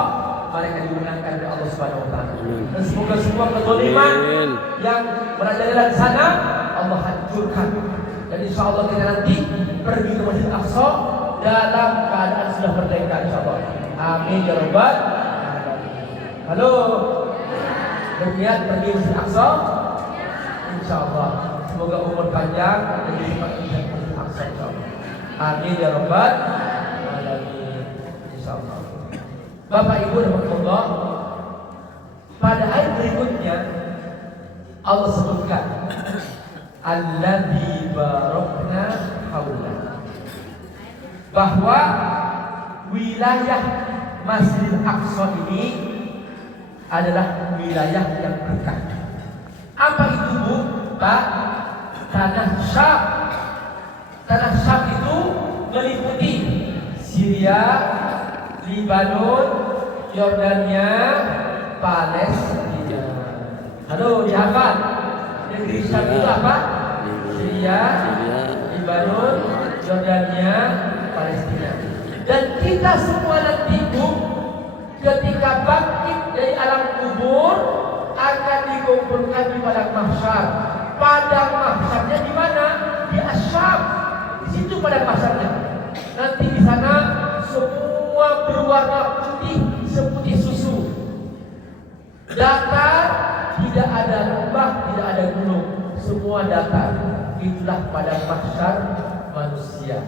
mereka dimenangkan oleh Allah Subhanahu wa ta'ala. Dan semoga semua kezaliman yang merajalela di sana Allah hancurkan. Dan insya Allah kita nanti pergi ke Masjid Aqsa dalam keadaan sudah merdeka, insya Allah. Amin ya rabbal alamin. Halo, berniat pergi Masjid Aqsa? Insya Allah. semoga umur panjang dan cepat bisa Aqsa insyaallah. Amin ya rabbal alamin insyaallah. Bapak Ibu rahmatullah, pada ayat berikutnya Allah sebutkan alladzi barakna haulah, bahwa wilayah Masjidil Aqsa ini adalah wilayah yang berkah. Apa itu Bu? Pak, tanah Syam. Tanah Syam itu meliputi Syria, Lebanon, Yordania, Palestina. Halo, dihafal. Negeri Syam itu apa? Syria, Lebanon, Yordania, Palestina. Dan kita semua nanti Bu, ketika bangkit dari alam kubur akan dikumpulkan di padang mahsyar. Padang mahsyarnya di mana? Di Asyam. Di situ padang mahsyarnya. Nanti di sana semua berwarna putih seputih susu. Datar, tidak ada lembah, tidak ada gunung, semua datar. Itulah padang mahsyar manusia.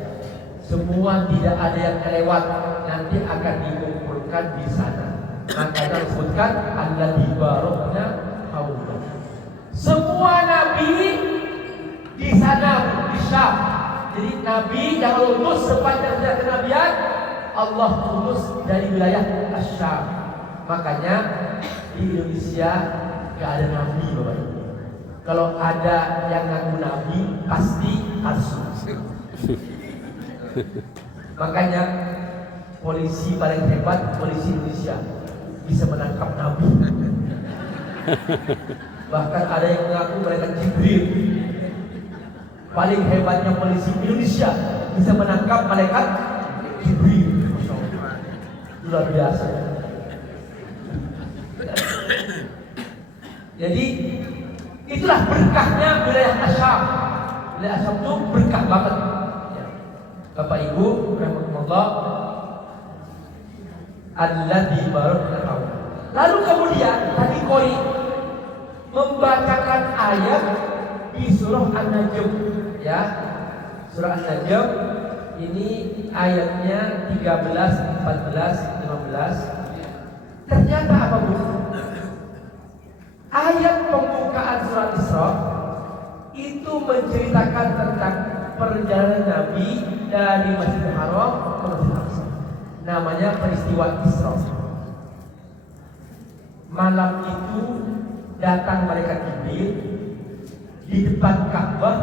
Semua tidak ada yang kelewat, nanti akan dikumpulkan di sana. Makanya disebutkan alladzi barakna haulah. Semua nabi di sana, di Syam. Jadi nabi yang Allah utus sepanjang sejarah kenabian, Allah utus dari wilayah Asyam. Makanya di Indonesia gak ada nabi, Bapak Ibu. Kalau ada yang ngaku nabi, pasti palsu. Makanya polisi paling hebat polisi Indonesia, bisa menangkap nabi. Bahkan ada yang mengaku mereka Jibril. Paling hebatnya polisi Indonesia bisa menangkap malaikat Jibril. Luar biasa. Jadi itulah berkahnya wilayah Asyam. Wilayah Asyam itu berkah banget. Bapak Ibu rahmatullah, alladzi barakna haulah. Lalu kemudian tadi Kori membacakan ayat di surah An-Najm, ya. Surah An-Najm ini ayatnya 13, 14, 15. Ternyata apa Bu? Ayat pembukaan surah Isra itu menceritakan tentang perjalanan Nabi dari Masjidil Haram ke Masjidil Aqsa. Namanya peristiwa Isra. Malam itu datang malaikat Jibril di depan Ka'bah,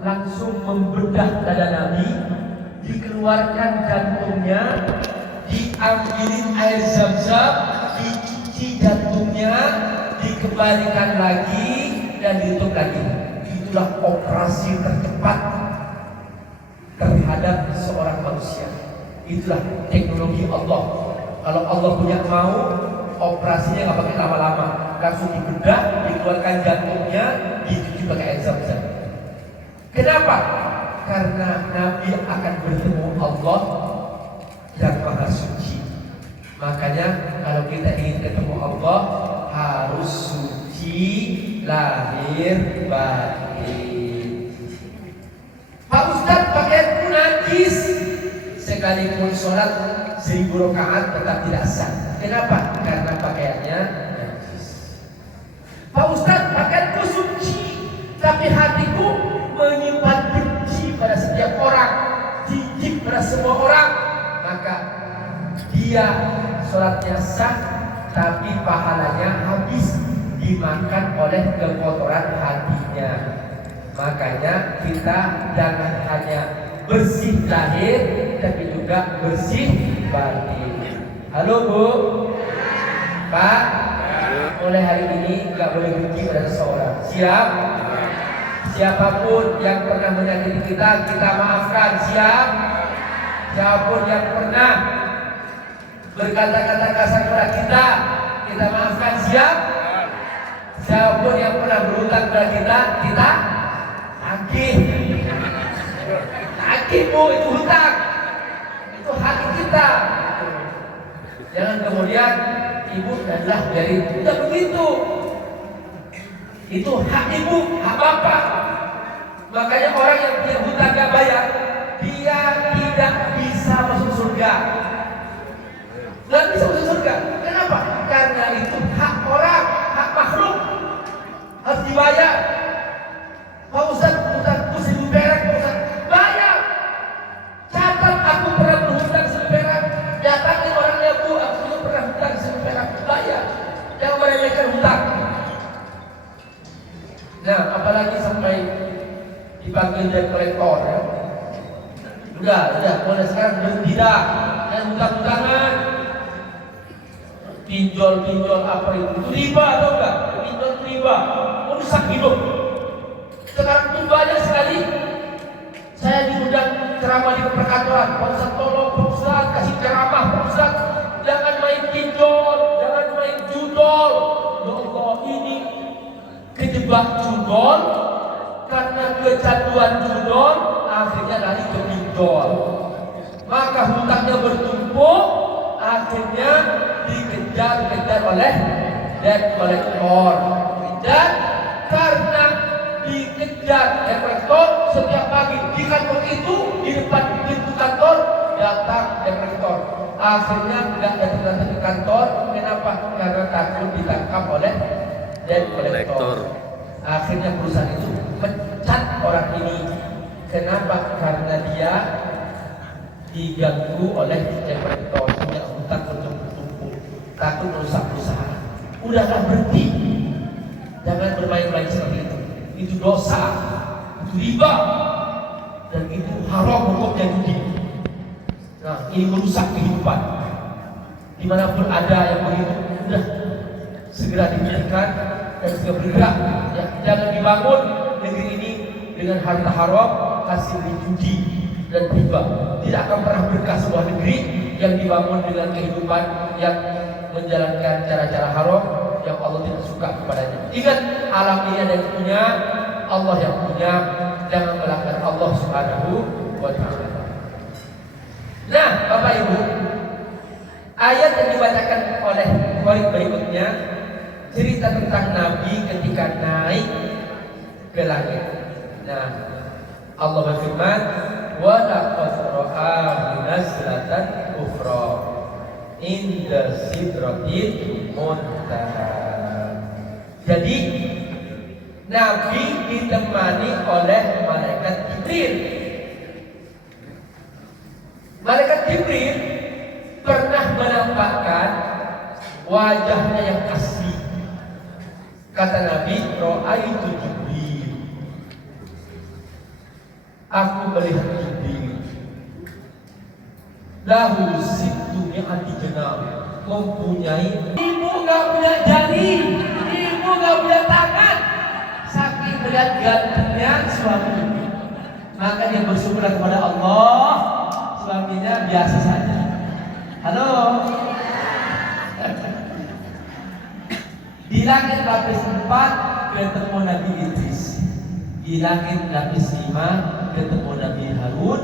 langsung membedah dada Nabi, dikeluarkan jantungnya, diambilin air zam-zam, dicuci jantungnya, dikembalikan lagi dan ditutup lagi. Itulah operasi tercepat terhadap seorang manusia. Itulah teknologi Allah. Kalau Allah punya mau, operasinya nggak pakai lama-lama, langsung dibedah, dikeluarkan jantungnya, dicuci pakai air zam-zam. Kenapa? Karena Nabi akan bertemu Allah yang Maha Suci. Makanya kalau kita ingin ketemu Allah, harus suci lahir batin. Pak Ustadz pakaianku najis, sekalipun sholat 1000 rakaat tetap tidak sah. Kenapa? Karena pakaiannya najis. Pak Ustadz pakaianku suci, tapi hatiku menyimpan benci pada setiap orang, jijik pada semua orang. Maka dia sholatnya sah, tapi pahalanya habis dimakan oleh kekotoran hatinya. Makanya kita jangan hanya bersih lahir, tapi juga bersih batin. Halo Bu, Pak, mulai hari ini nggak boleh benci pada seseorang. Siap? Siapapun yang pernah menyakiti kita, kita maafkan. Siap? Siapapun yang pernah berkata-kata kasar kepada kita, kita maafkan. Siap? Siapapun yang pernah berhutang kepada kita, kita agih. Agih Bu, itu hutang, itu hak kita. Jangan kemudian ibu adalah dari tidak begitu. Itu hak ibu, hak bapak. Makanya orang yang punya hutang gak bayar, dia tidak bisa masuk surga. Gak bisa masuk surga. Kenapa? Karena itu hak orang, hak makhluk, harus dibayar. Pak Ustaz, hutangku 1.000 perak, Pak Ustaz. Bayar. Catat aku pernah berhutang 1.000 perak. Datangin orangnya, Bu, aku juga pernah hutang 1.000 perak. Bayar. Jangan meremehkan hutang. Nah, apalagi sampai dipanggil debt collector ya. Udah, mulai sekarang tidak. Dan hutang-hutangan, pinjol apa itu riba atau enggak? Pinjol riba, merusak hidup. Sekarang tuh banyak sekali. Saya diundang ceramah di perkantoran. Pak Ustaz, tolong Pak Ustaz kasih ceramah. Pak Ustaz, jangan main pinjol, jangan main judol. Ya Allah, ini kejebak judol. Karena kecanduan judol, akhirnya lari ke pinjol. Maka hutangnya bertumpuk, akhirnya dikejar-kejar oleh debt collector. Dan karena dikejar debt collector setiap pagi di kantor itu, di depan pintu kantor datang debt collector. Akhirnya tidak datang ke kantor. Kenapa? Karena takut ditangkap oleh debt collector. Akhirnya perusahaan itu pecat orang ini. Kenapa? Karena dia diganggu oleh debt collector, punya hutang bertumpuk-tumpuk, takut merusak perusahaan. Udahlah, berhenti. Jangan bermain-main seperti itu. Itu dosa, itu riba, dan itu haram hukumnya judi. Nah, ini merusak kehidupan. Dimanapun ada yang begitu, udah segera dihentikan dan segera bergerak. Ya, jangan dibangun negeri ini dengan harta haram, hasil judi dan riba. Tidak akan pernah berkah sebuah negeri yang dibangun dengan kehidupan yang menjalankan cara-cara haram yang Allah tidak suka kepadanya. Ingat, alam ini ada yang punya, Allah yang punya. Jangan melanggar Allah Subhanahu wa ta'ala. Nah, Bapak Ibu, ayat yang dibacakan oleh Khalid berikutnya cerita tentang Nabi ketika naik ke langit. Nah, Allah berfirman, wa laqad ra'a nazlatan ukhra inda sidratil muntaha. Jadi Nabi ditemani oleh malaikat Jibril. Malaikat Jibril pernah menampakkan wajahnya yang asli. Kata Nabi, ra'aitu Jibril. Aku melihat Jibril. Lahu sittu mi'ati janab, mempunyai, ibu gak punya jari, ibu gak punya tangan. Saking melihat gantengnya suami, maka dia bersyukurlah kepada Allah. Suaminya biasa saja. Halo. Di langit lapis 4 ketemu Nabi Idris. Di langit lapis 5 ketemu Nabi Harun.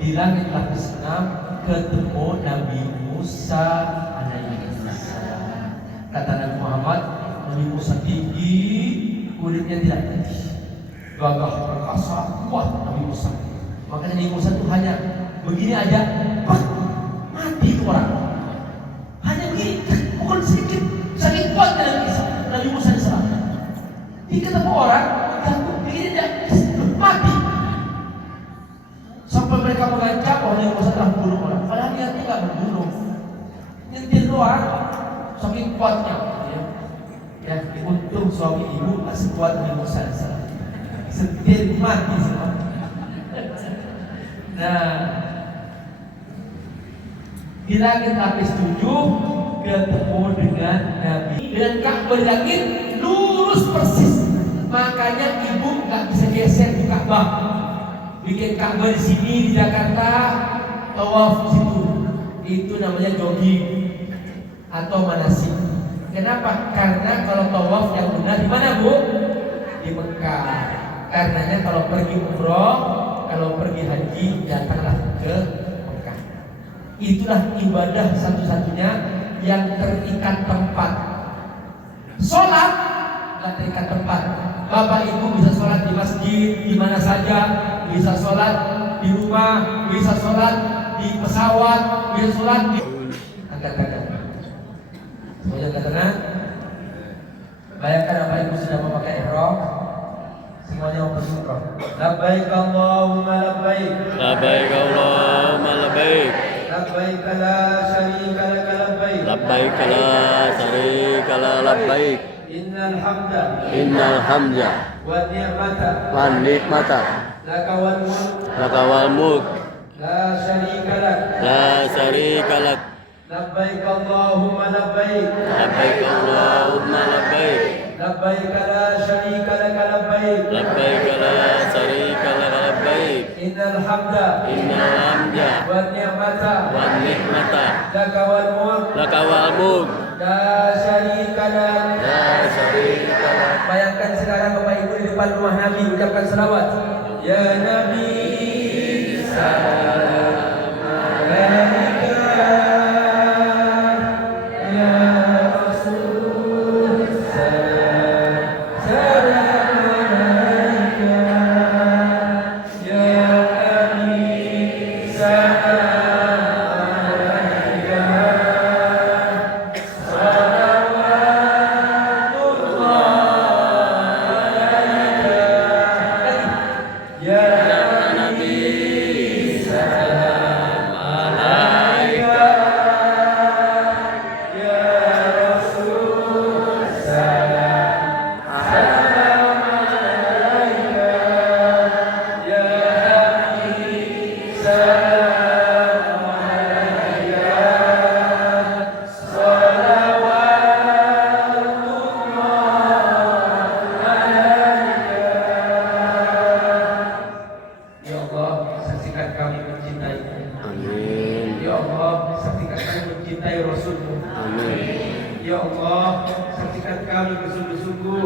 Di langit lapis 6 ketemu Nabi Musa alaihi salam. Kata Nabi Muhammad, Nabi Musa tinggi, kulitnya tidak putih, gagah perkasa, kuat Nabi Musa. Makanya Nabi Musa itu hanya begini aja, mati itu orang. Hanya begini, pukul sedikit, saking kuatnya Nabi Musa diserang. Di ketemu orang, takut begini aja, mati. Sampai mereka mengancam bahwa Nabi Musa telah membunuh orang. Padahal dia tidak membunuh, nyentil doang, saking kuatnya. Ya, untung suami ibu tak sekuat Nabi Musa diserang. Setir mati semua. Nah, di langit lapis 7 ketemu dengan Nabi. Dengan Ka'bah di langit lurus persis. Makanya ibu nggak bisa geser di Ka'bah. Bikin Ka'bah di sini di Jakarta, tawaf situ. Itu namanya jogging atau manasik. Kenapa? Karena kalau tawaf yang benar di mana, Bu? Di Mekah. Karenanya kalau pergi umroh, kalau pergi haji, datanglah ke Mekah. Itulah ibadah satu-satunya yang terikat tempat. Sholat nggak terikat tempat. Bapak Ibu bisa sholat di masjid masjid, di mana saja, bisa sholat di rumah, bisa sholat di pesawat, bisa sholat di angkat tangan. Semuanya angkat tangan. Bayangkan apa ibu sudah memakai ihram, semuanya mau bersyukur. Labbaik Allahumma labbaik. Labbaik Allahumma labbaik. Labbaik la syarika lak labbaik. Labbaik la syarika lak labbaik. Innal hamda Wan ni'mata laka wal mulk laka wal mulk la syarika lak. la syarika lak. Labbaik Allahumma labbaik. Labbaik Allahumma labbaik. Labbaik la syarika lak labbaik. Labbaik la syarika lak labbaik. Innal hamda wan ni'mata laka wal mulk laka wal mulk la syarika lak. la syarika lak. Bayangkan sekarang Bapak Ibu di depan rumah Nabi ucapkan selawat. Ya Nabi salam alaika, ya Rasul salam alaika, ya Nabi salam alaika. Ya Allah, saksikan kami mencintaimu. Amin. Ya Allah, saksikan kami mencintai Rasulmu. Amin. Ya Allah, saksikan kami bersungguh-sungguh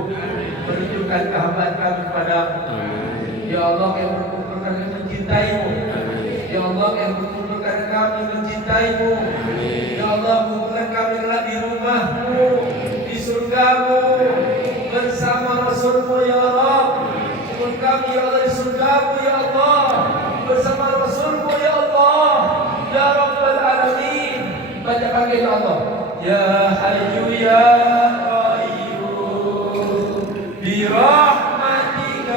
menunjukkan kehambaan kami kepadamu. Amin. Ya Allah, yang berkumpul kami mencintaimu. Ya Allah, yang berkumpul kami mencintaimu. Ya Allah, kumpulkan kami kelak di rumahmu, di surgamu, bersama Rasulmu ya Allah. Kumpul kami ya Allah di surgamu ya Allah, bersama Rasulmu ya Allah, ya Rabbal Alamin. Baca pakai ya Allah. Ya Hayyu ya Qayyum bi rahmatika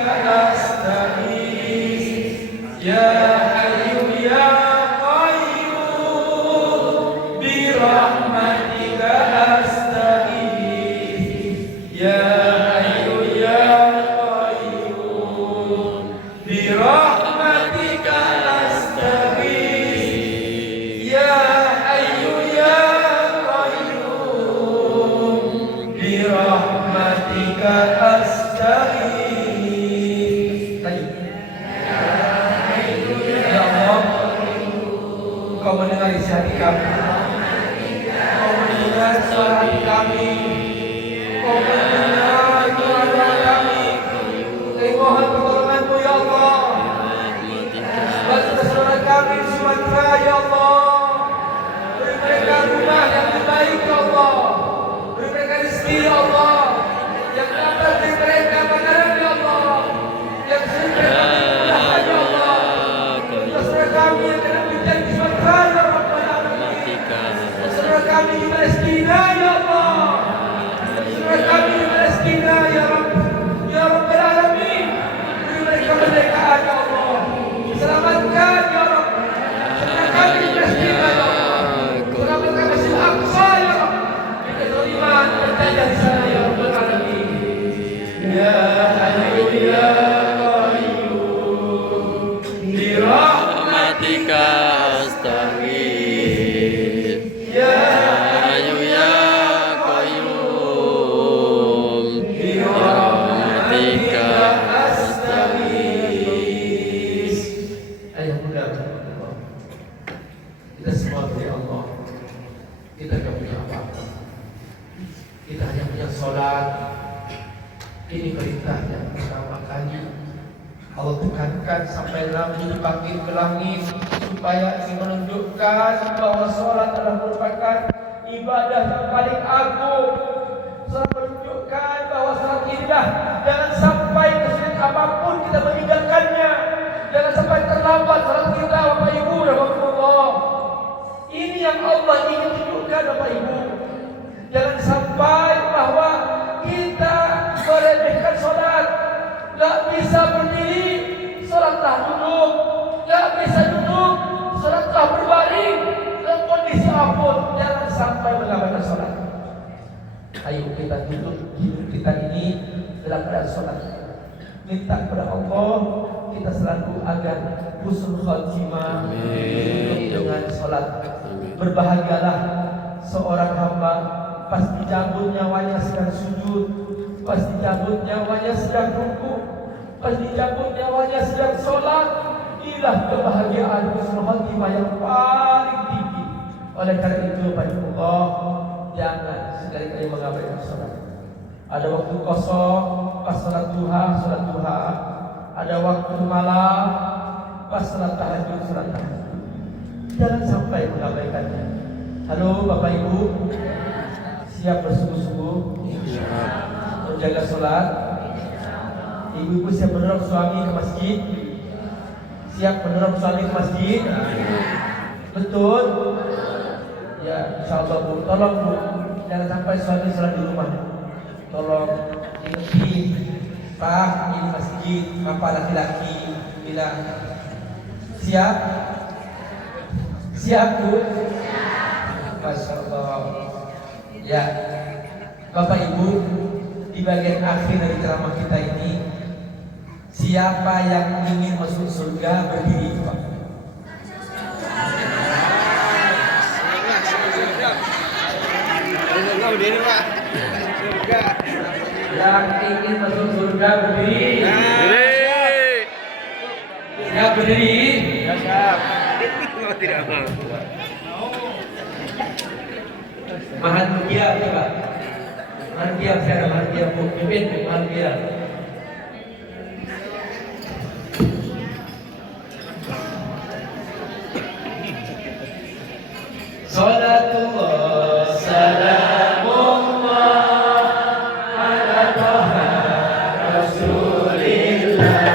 astaghits. Ya Hayyu ya Qayyum bi rahmatika astaghits. Ya Hayyu ya Qayyum bi rahmatika astaghits. Ya Hayyu ya Qayyum bi rahmatika astaghits. Tadi. Ya Allah, Kau mendengar isi hati kami. Kau mendengar suara hati kami. Kau mendengar doa kami. Kami mohon pertolongan-Mu ya Allah. Bantu saudara kami di Sumatera ya Allah. Beri mereka rumah yang terbaik ya Allah. Beri mereka rezeki ya Allah. Yang dapat beri mereka makanan ya Allah. Yang sering mereka mudahkan ya Allah. Saudara kami yang kena bencana di Sumatera ya Rabbal Alamin. Saudara kami di Palestina ya Allah. Saudara kami di Palestina ya Rabbal Alamin. Beri mereka kemerdekaan ya Allah. Selamatkan ya Rabb. Saudara kami di Palestina ya Allah. Selamatkan Masjid Al-Aqsa ya Rabb. Kita beriman berjaya di sana ya Rabbal Alamin. Ya Hayyu ya Qayyum bi Rahmatika astaghits. Ya Hayyu ya Qayyum bi rahmatika astaghits. Ayah muda Allah. Kita semua dari Allah. Kita tidak punya apa-apa. Kita hanya punya sholat. Ini perintah yang pertama kali Allah tekankan sampai Nabi dipanggil ke langit supaya ini menunjukkan bahwa sholat adalah merupakan ibadah yang paling agung. Sholat menunjukkan bahwa sholat inilah jangan sampai kesulitan apapun kita martabat salat kita Bapak Ibu rahimahullah. Ini yang Allah ingin tunjukkan Bapak Ibu. Jangan sampai bahwa kita meremehkan sholat. Gak bisa berdiri, sholatlah duduk. Gak bisa duduk, sholatlah berbaring. Dalam kondisi apapun, jangan sampai mengabaikan sholat. Ayo kita tutup hidup kita ini dalam keadaan sholat. Minta kepada Allah kita selalu agar husnul khatimah dengan sholat. Berbahagialah seorang hamba pas dicabut nyawanya sedang sujud, pas dicabut nyawanya sedang rukuk, pas dicabut nyawanya sedang sholat. Inilah kebahagiaan husnul khatimah yang paling tinggi. Oleh karena itu, Allah, jangan sekali-kali mengabaikan sholat. Ada waktu kosong pas sholat duha. Ada waktu malam pas sholat tahajud. Jangan sampai mengabaikannya. Halo Bapak Ibu, siap bersungguh-sungguh menjaga sholat? Ibu-ibu siap mendorong suami ke masjid? Siap mendorong suami ke masjid? Betul? Ya, insya Allah Bu. Tolong Bu, jangan sampai suami sholat di rumah. Tolong ingetin, Pak, ini masjid, Bapak laki-laki bilang siap? Siap Bu? Masya Allah. Ya, Bapak Ibu, di bagian akhir dari ceramah kita ini, siapa yang ingin masuk surga berdiri Pak? Berdiri Pak. Surga. Yang ingin masuk surga berdiri. Siap berdiri? Siap. Tidak mau. Mahathir coba. Mahathir saya Mahathir pimpin Mahathir. Salatullah salamullah ala Taha Rasulillah.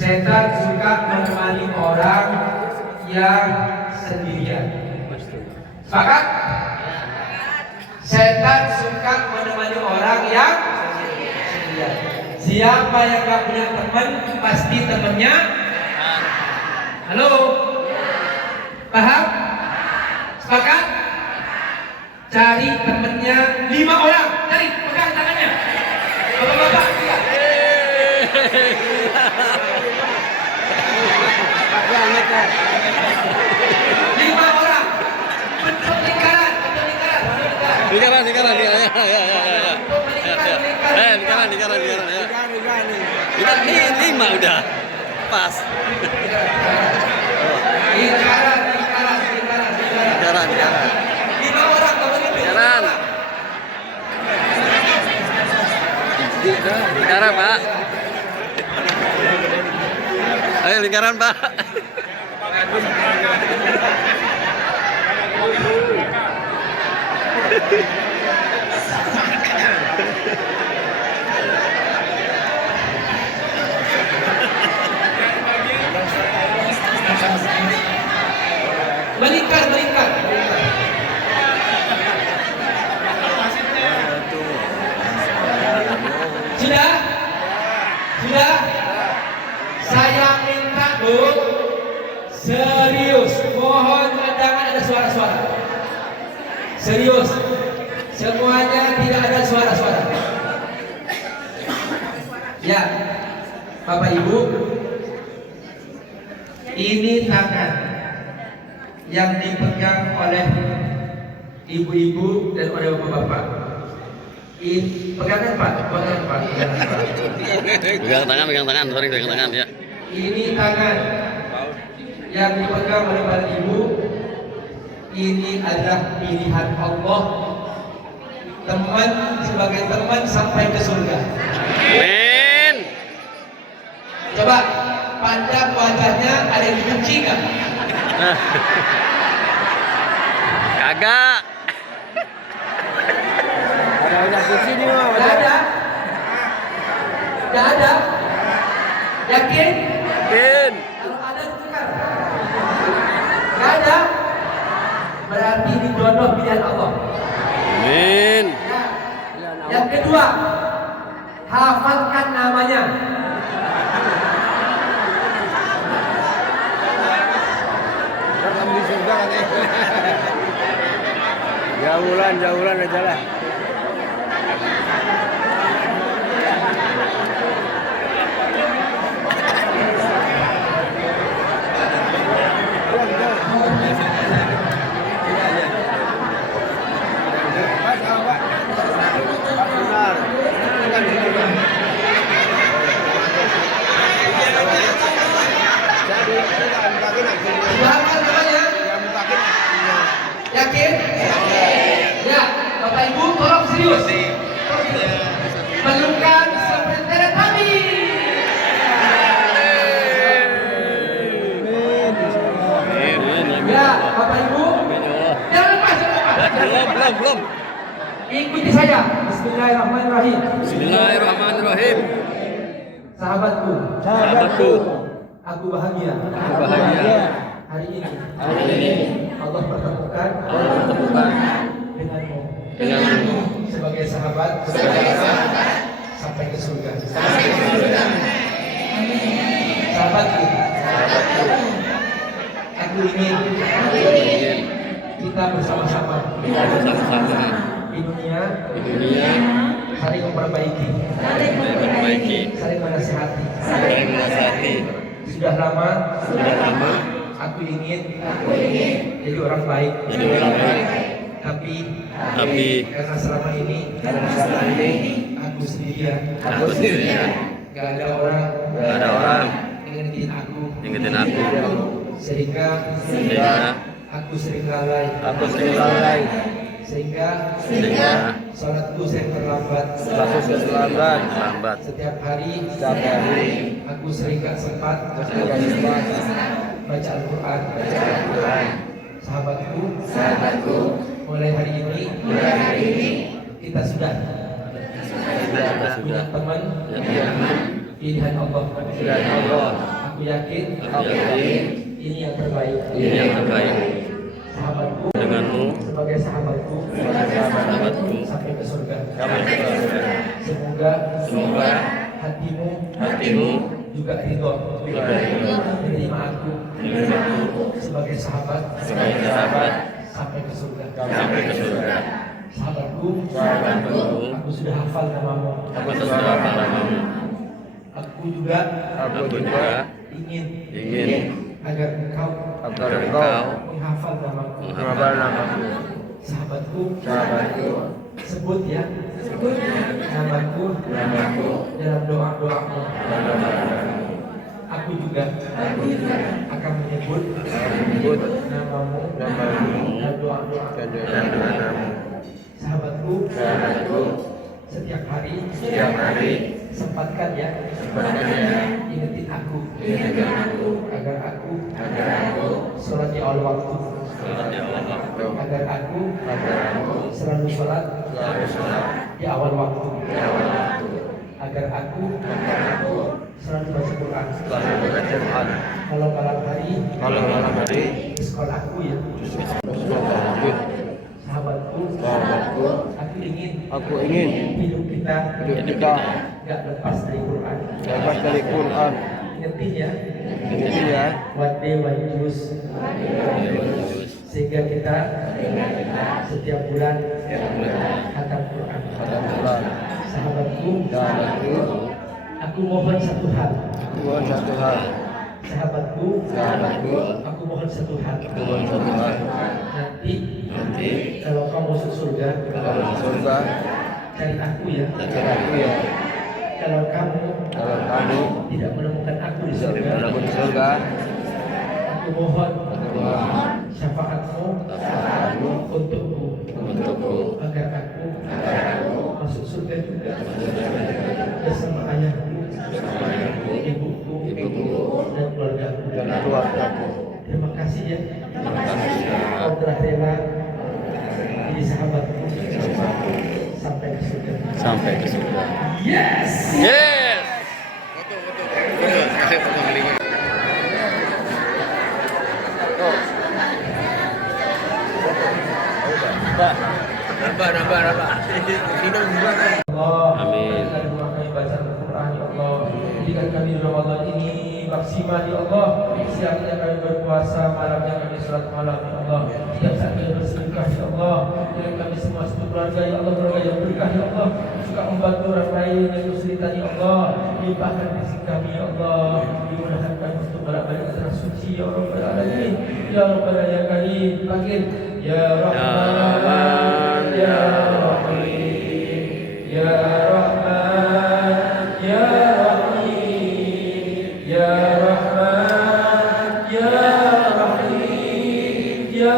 Setan suka menemani orang yang sendirian. Sepakat? Setan suka menemani orang yang sendirian. Siapa yang gak punya teman, pasti temannya. Halo? Paham? Sepakat? Cari temannya 5 orang. Cari, pegang tangannya. Bapak-bapak, ya. 5 orang. Bentuk lingkaran. Lingkaran ya. Lingkaran ya. Ini 5 udah. Pas. Lingkaran. 5 orang Lingkaran. Lingkaran, Pak. Ayo lingkaran, Pak. Sudah? Sudah? Saya minta Bu, serius. Mohon jangan ada suara-suara. Serius. Semuanya tidak ada suara-suara. Ya, Bapak Ibu, ini tangan yang dipegang oleh ibu-ibu dan oleh bapak-bapak. Pegangan Pak, pegangan Pak. Pegang tangan, sorry, pegang tangan ya. Ini tangan yang dipegang oleh para ibu. Ini adalah pilihan Allah. Teman sebagai teman sampai ke surga. Amin. Coba pandang wajahnya, ada yang dibenci nggak? Kagak. Ada kunci nih mah. Nggak ada. Nggak ada. Yakin? Yakin. Kalau ada tukar. Nggak ada. Berarti ini jodoh pilihan Allah. Amin. Ya. Yang kedua, hafalkan namanya. Kamu di surga kan ya. Jauhan aja lah. Hafal namanya. Yakin? Ya, Bapak Ibu tolong serius. Pelukan seperti teletubby. Ya, Bapak Ibu. Jangan lepas. Belum. Ikuti saya. Bismillahirrahmanirrahim. Bismillahirrahmanirrahim. Sahabatku, aku bahagia. Hari ini Allah pertemukan denganmu sebagai sahabat sampai ke surga. Sahabatku, aku ingin kita bersama-sama di dunia saling memperbaiki, saling menasihati. Sudah lama aku ingin jadi orang baik. Tapi karena selama ini aku sendirian. Gak ada orang ingetin aku. Sehingga aku sering lalai. Sehingga sholatku sering terlambat. Setiap hari aku sering gak sempat baca Al-Quran. Sahabatku, mulai hari ini kita sudah punya teman pilihan Allah. Aku yakin ini yang terbaik. Sahabatku, Denganmu sebagai sahabatku sampai ke surga. Semoga hatimu juga ridho menerima aku sebagai sahabat sampai ke surga. Sahabatku, aku sudah hafal namamu. Aku juga ingin agar engkau menghafal namaku. Sahabatku, sebut ya namaku dalam doa-doamu. Aku juga akan menyebut namamu dalam doa-doamu. Sahabatku, setiap hari sempatkan ya ingetin aku agar aku sholat di awal waktu, agar aku selalu sholat di awal waktu, agar aku selalu baca Quran. Kalau malam hari di sekolah aku ya. Sahabatku Aku ingin hidup kita nggak lepas dari Quran. lepas dari Quran. Ingetin ya. Ingetin ya. One day one juz. Sehingga kita setiap bulan khatam Quran. Khatam Quran. Sahabatku, aku mohon satu hal. Mohon satu hal. Sahabatku, aku mohon satu hal. Mohon satu hal. Nanti kalau kamu masuk surga, cari aku ya. Cari aku ya. Kalau kamu tidak menemukan aku di surga, aku mohon syafaatmu untukku agar aku masuk surga juga bersama ayahku, ibuku, dan keluargaku. Terima kasih ya. Kau telah rela jadi sahabatku sampai ke surga. Sampai ke surga. Yes. Yes. Amin. Bacaan Al-Quran ya Allah. Jadikan kami Ramadan ini maksimal ya Allah. Siangnya kami berpuasa, malamnya kami sholat malam ya Allah. Setiap saat kami bersedekah ya Allah. Jadikan kami semua satu keluarga ya Allah, keluarga yang berkah ya Allah. Suka membantu orang lain yang kesulitan ya Allah. Limpahkan rezeki kami ya Allah. Dimudahkan kami untuk balik ke tanah suci ya Rabbal Alamin. Ya Rabbal Alamin. Panggil ya Rahman ya Rahim ya Rahman ya Rahim ya Rahman ya Rahim ya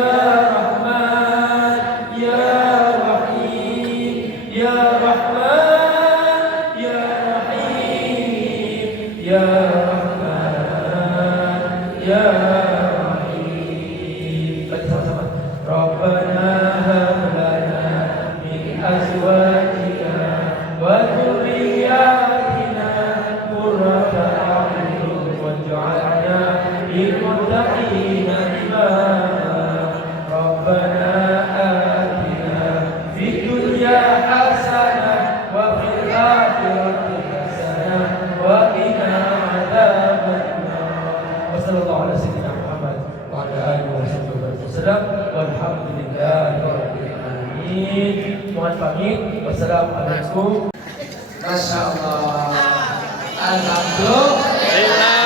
Rahman ya Rahim ya Rahman ya Rahim ya Rahman ya Rahim. Lagi sama-sama. Rabbana hab lana min azwajina wa dhurriyyatina qurrata a'yun waj'alna lil muttaqina imama. Rabbana atina fid dunya hasanah wa fil akhirati hasanah wa qina adzabannar. Wa sallallahu ala sayyidina Muhammad wa ala alihi wasallam. Walhamdulillahi rabbil alamin. Mohon pamit. Wassalamualaikum. Masya Allah. Alhamdulillah.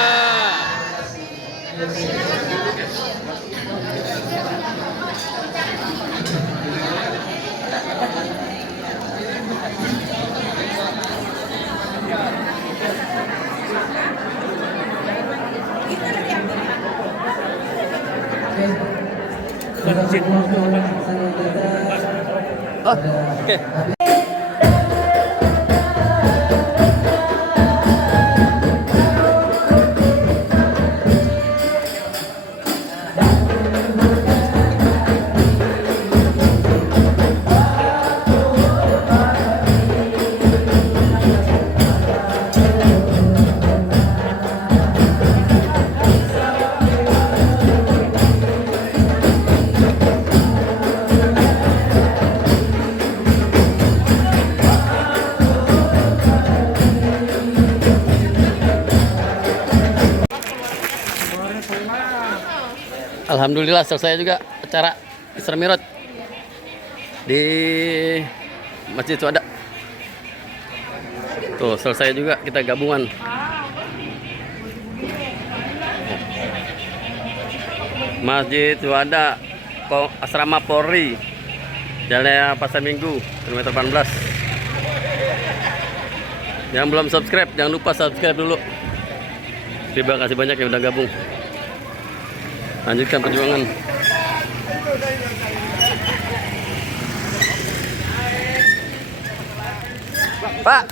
Oke. Alhamdulillah selesai juga acara Isra Mi'raj di Masjid Suada. Tuh selesai juga kita gabungan. Masjid Suada Asrama Polri, Jalan Pasar Minggu, kilometer 18. Yang belum subscribe jangan lupa subscribe dulu. Terima kasih banyak yang udah gabung. Lanjutkan perjuangan. Pak.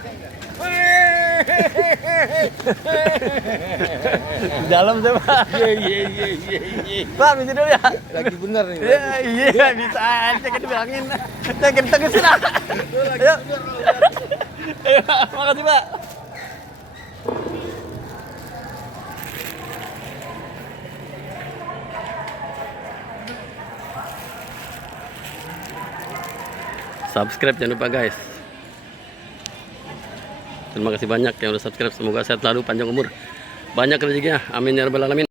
Dalam saya Pak. Iya. Pak, bisa dulu ya. Lagi bener nih. Iya, bisa aja kan bilangin. Jangan kita ke sini. Ayo. Ayo, makasih Pak. Subscribe jangan lupa guys. Terima kasih banyak yang udah subscribe. Semoga sehat selalu, panjang umur, banyak rezekinya. Amin ya rabbal alamin.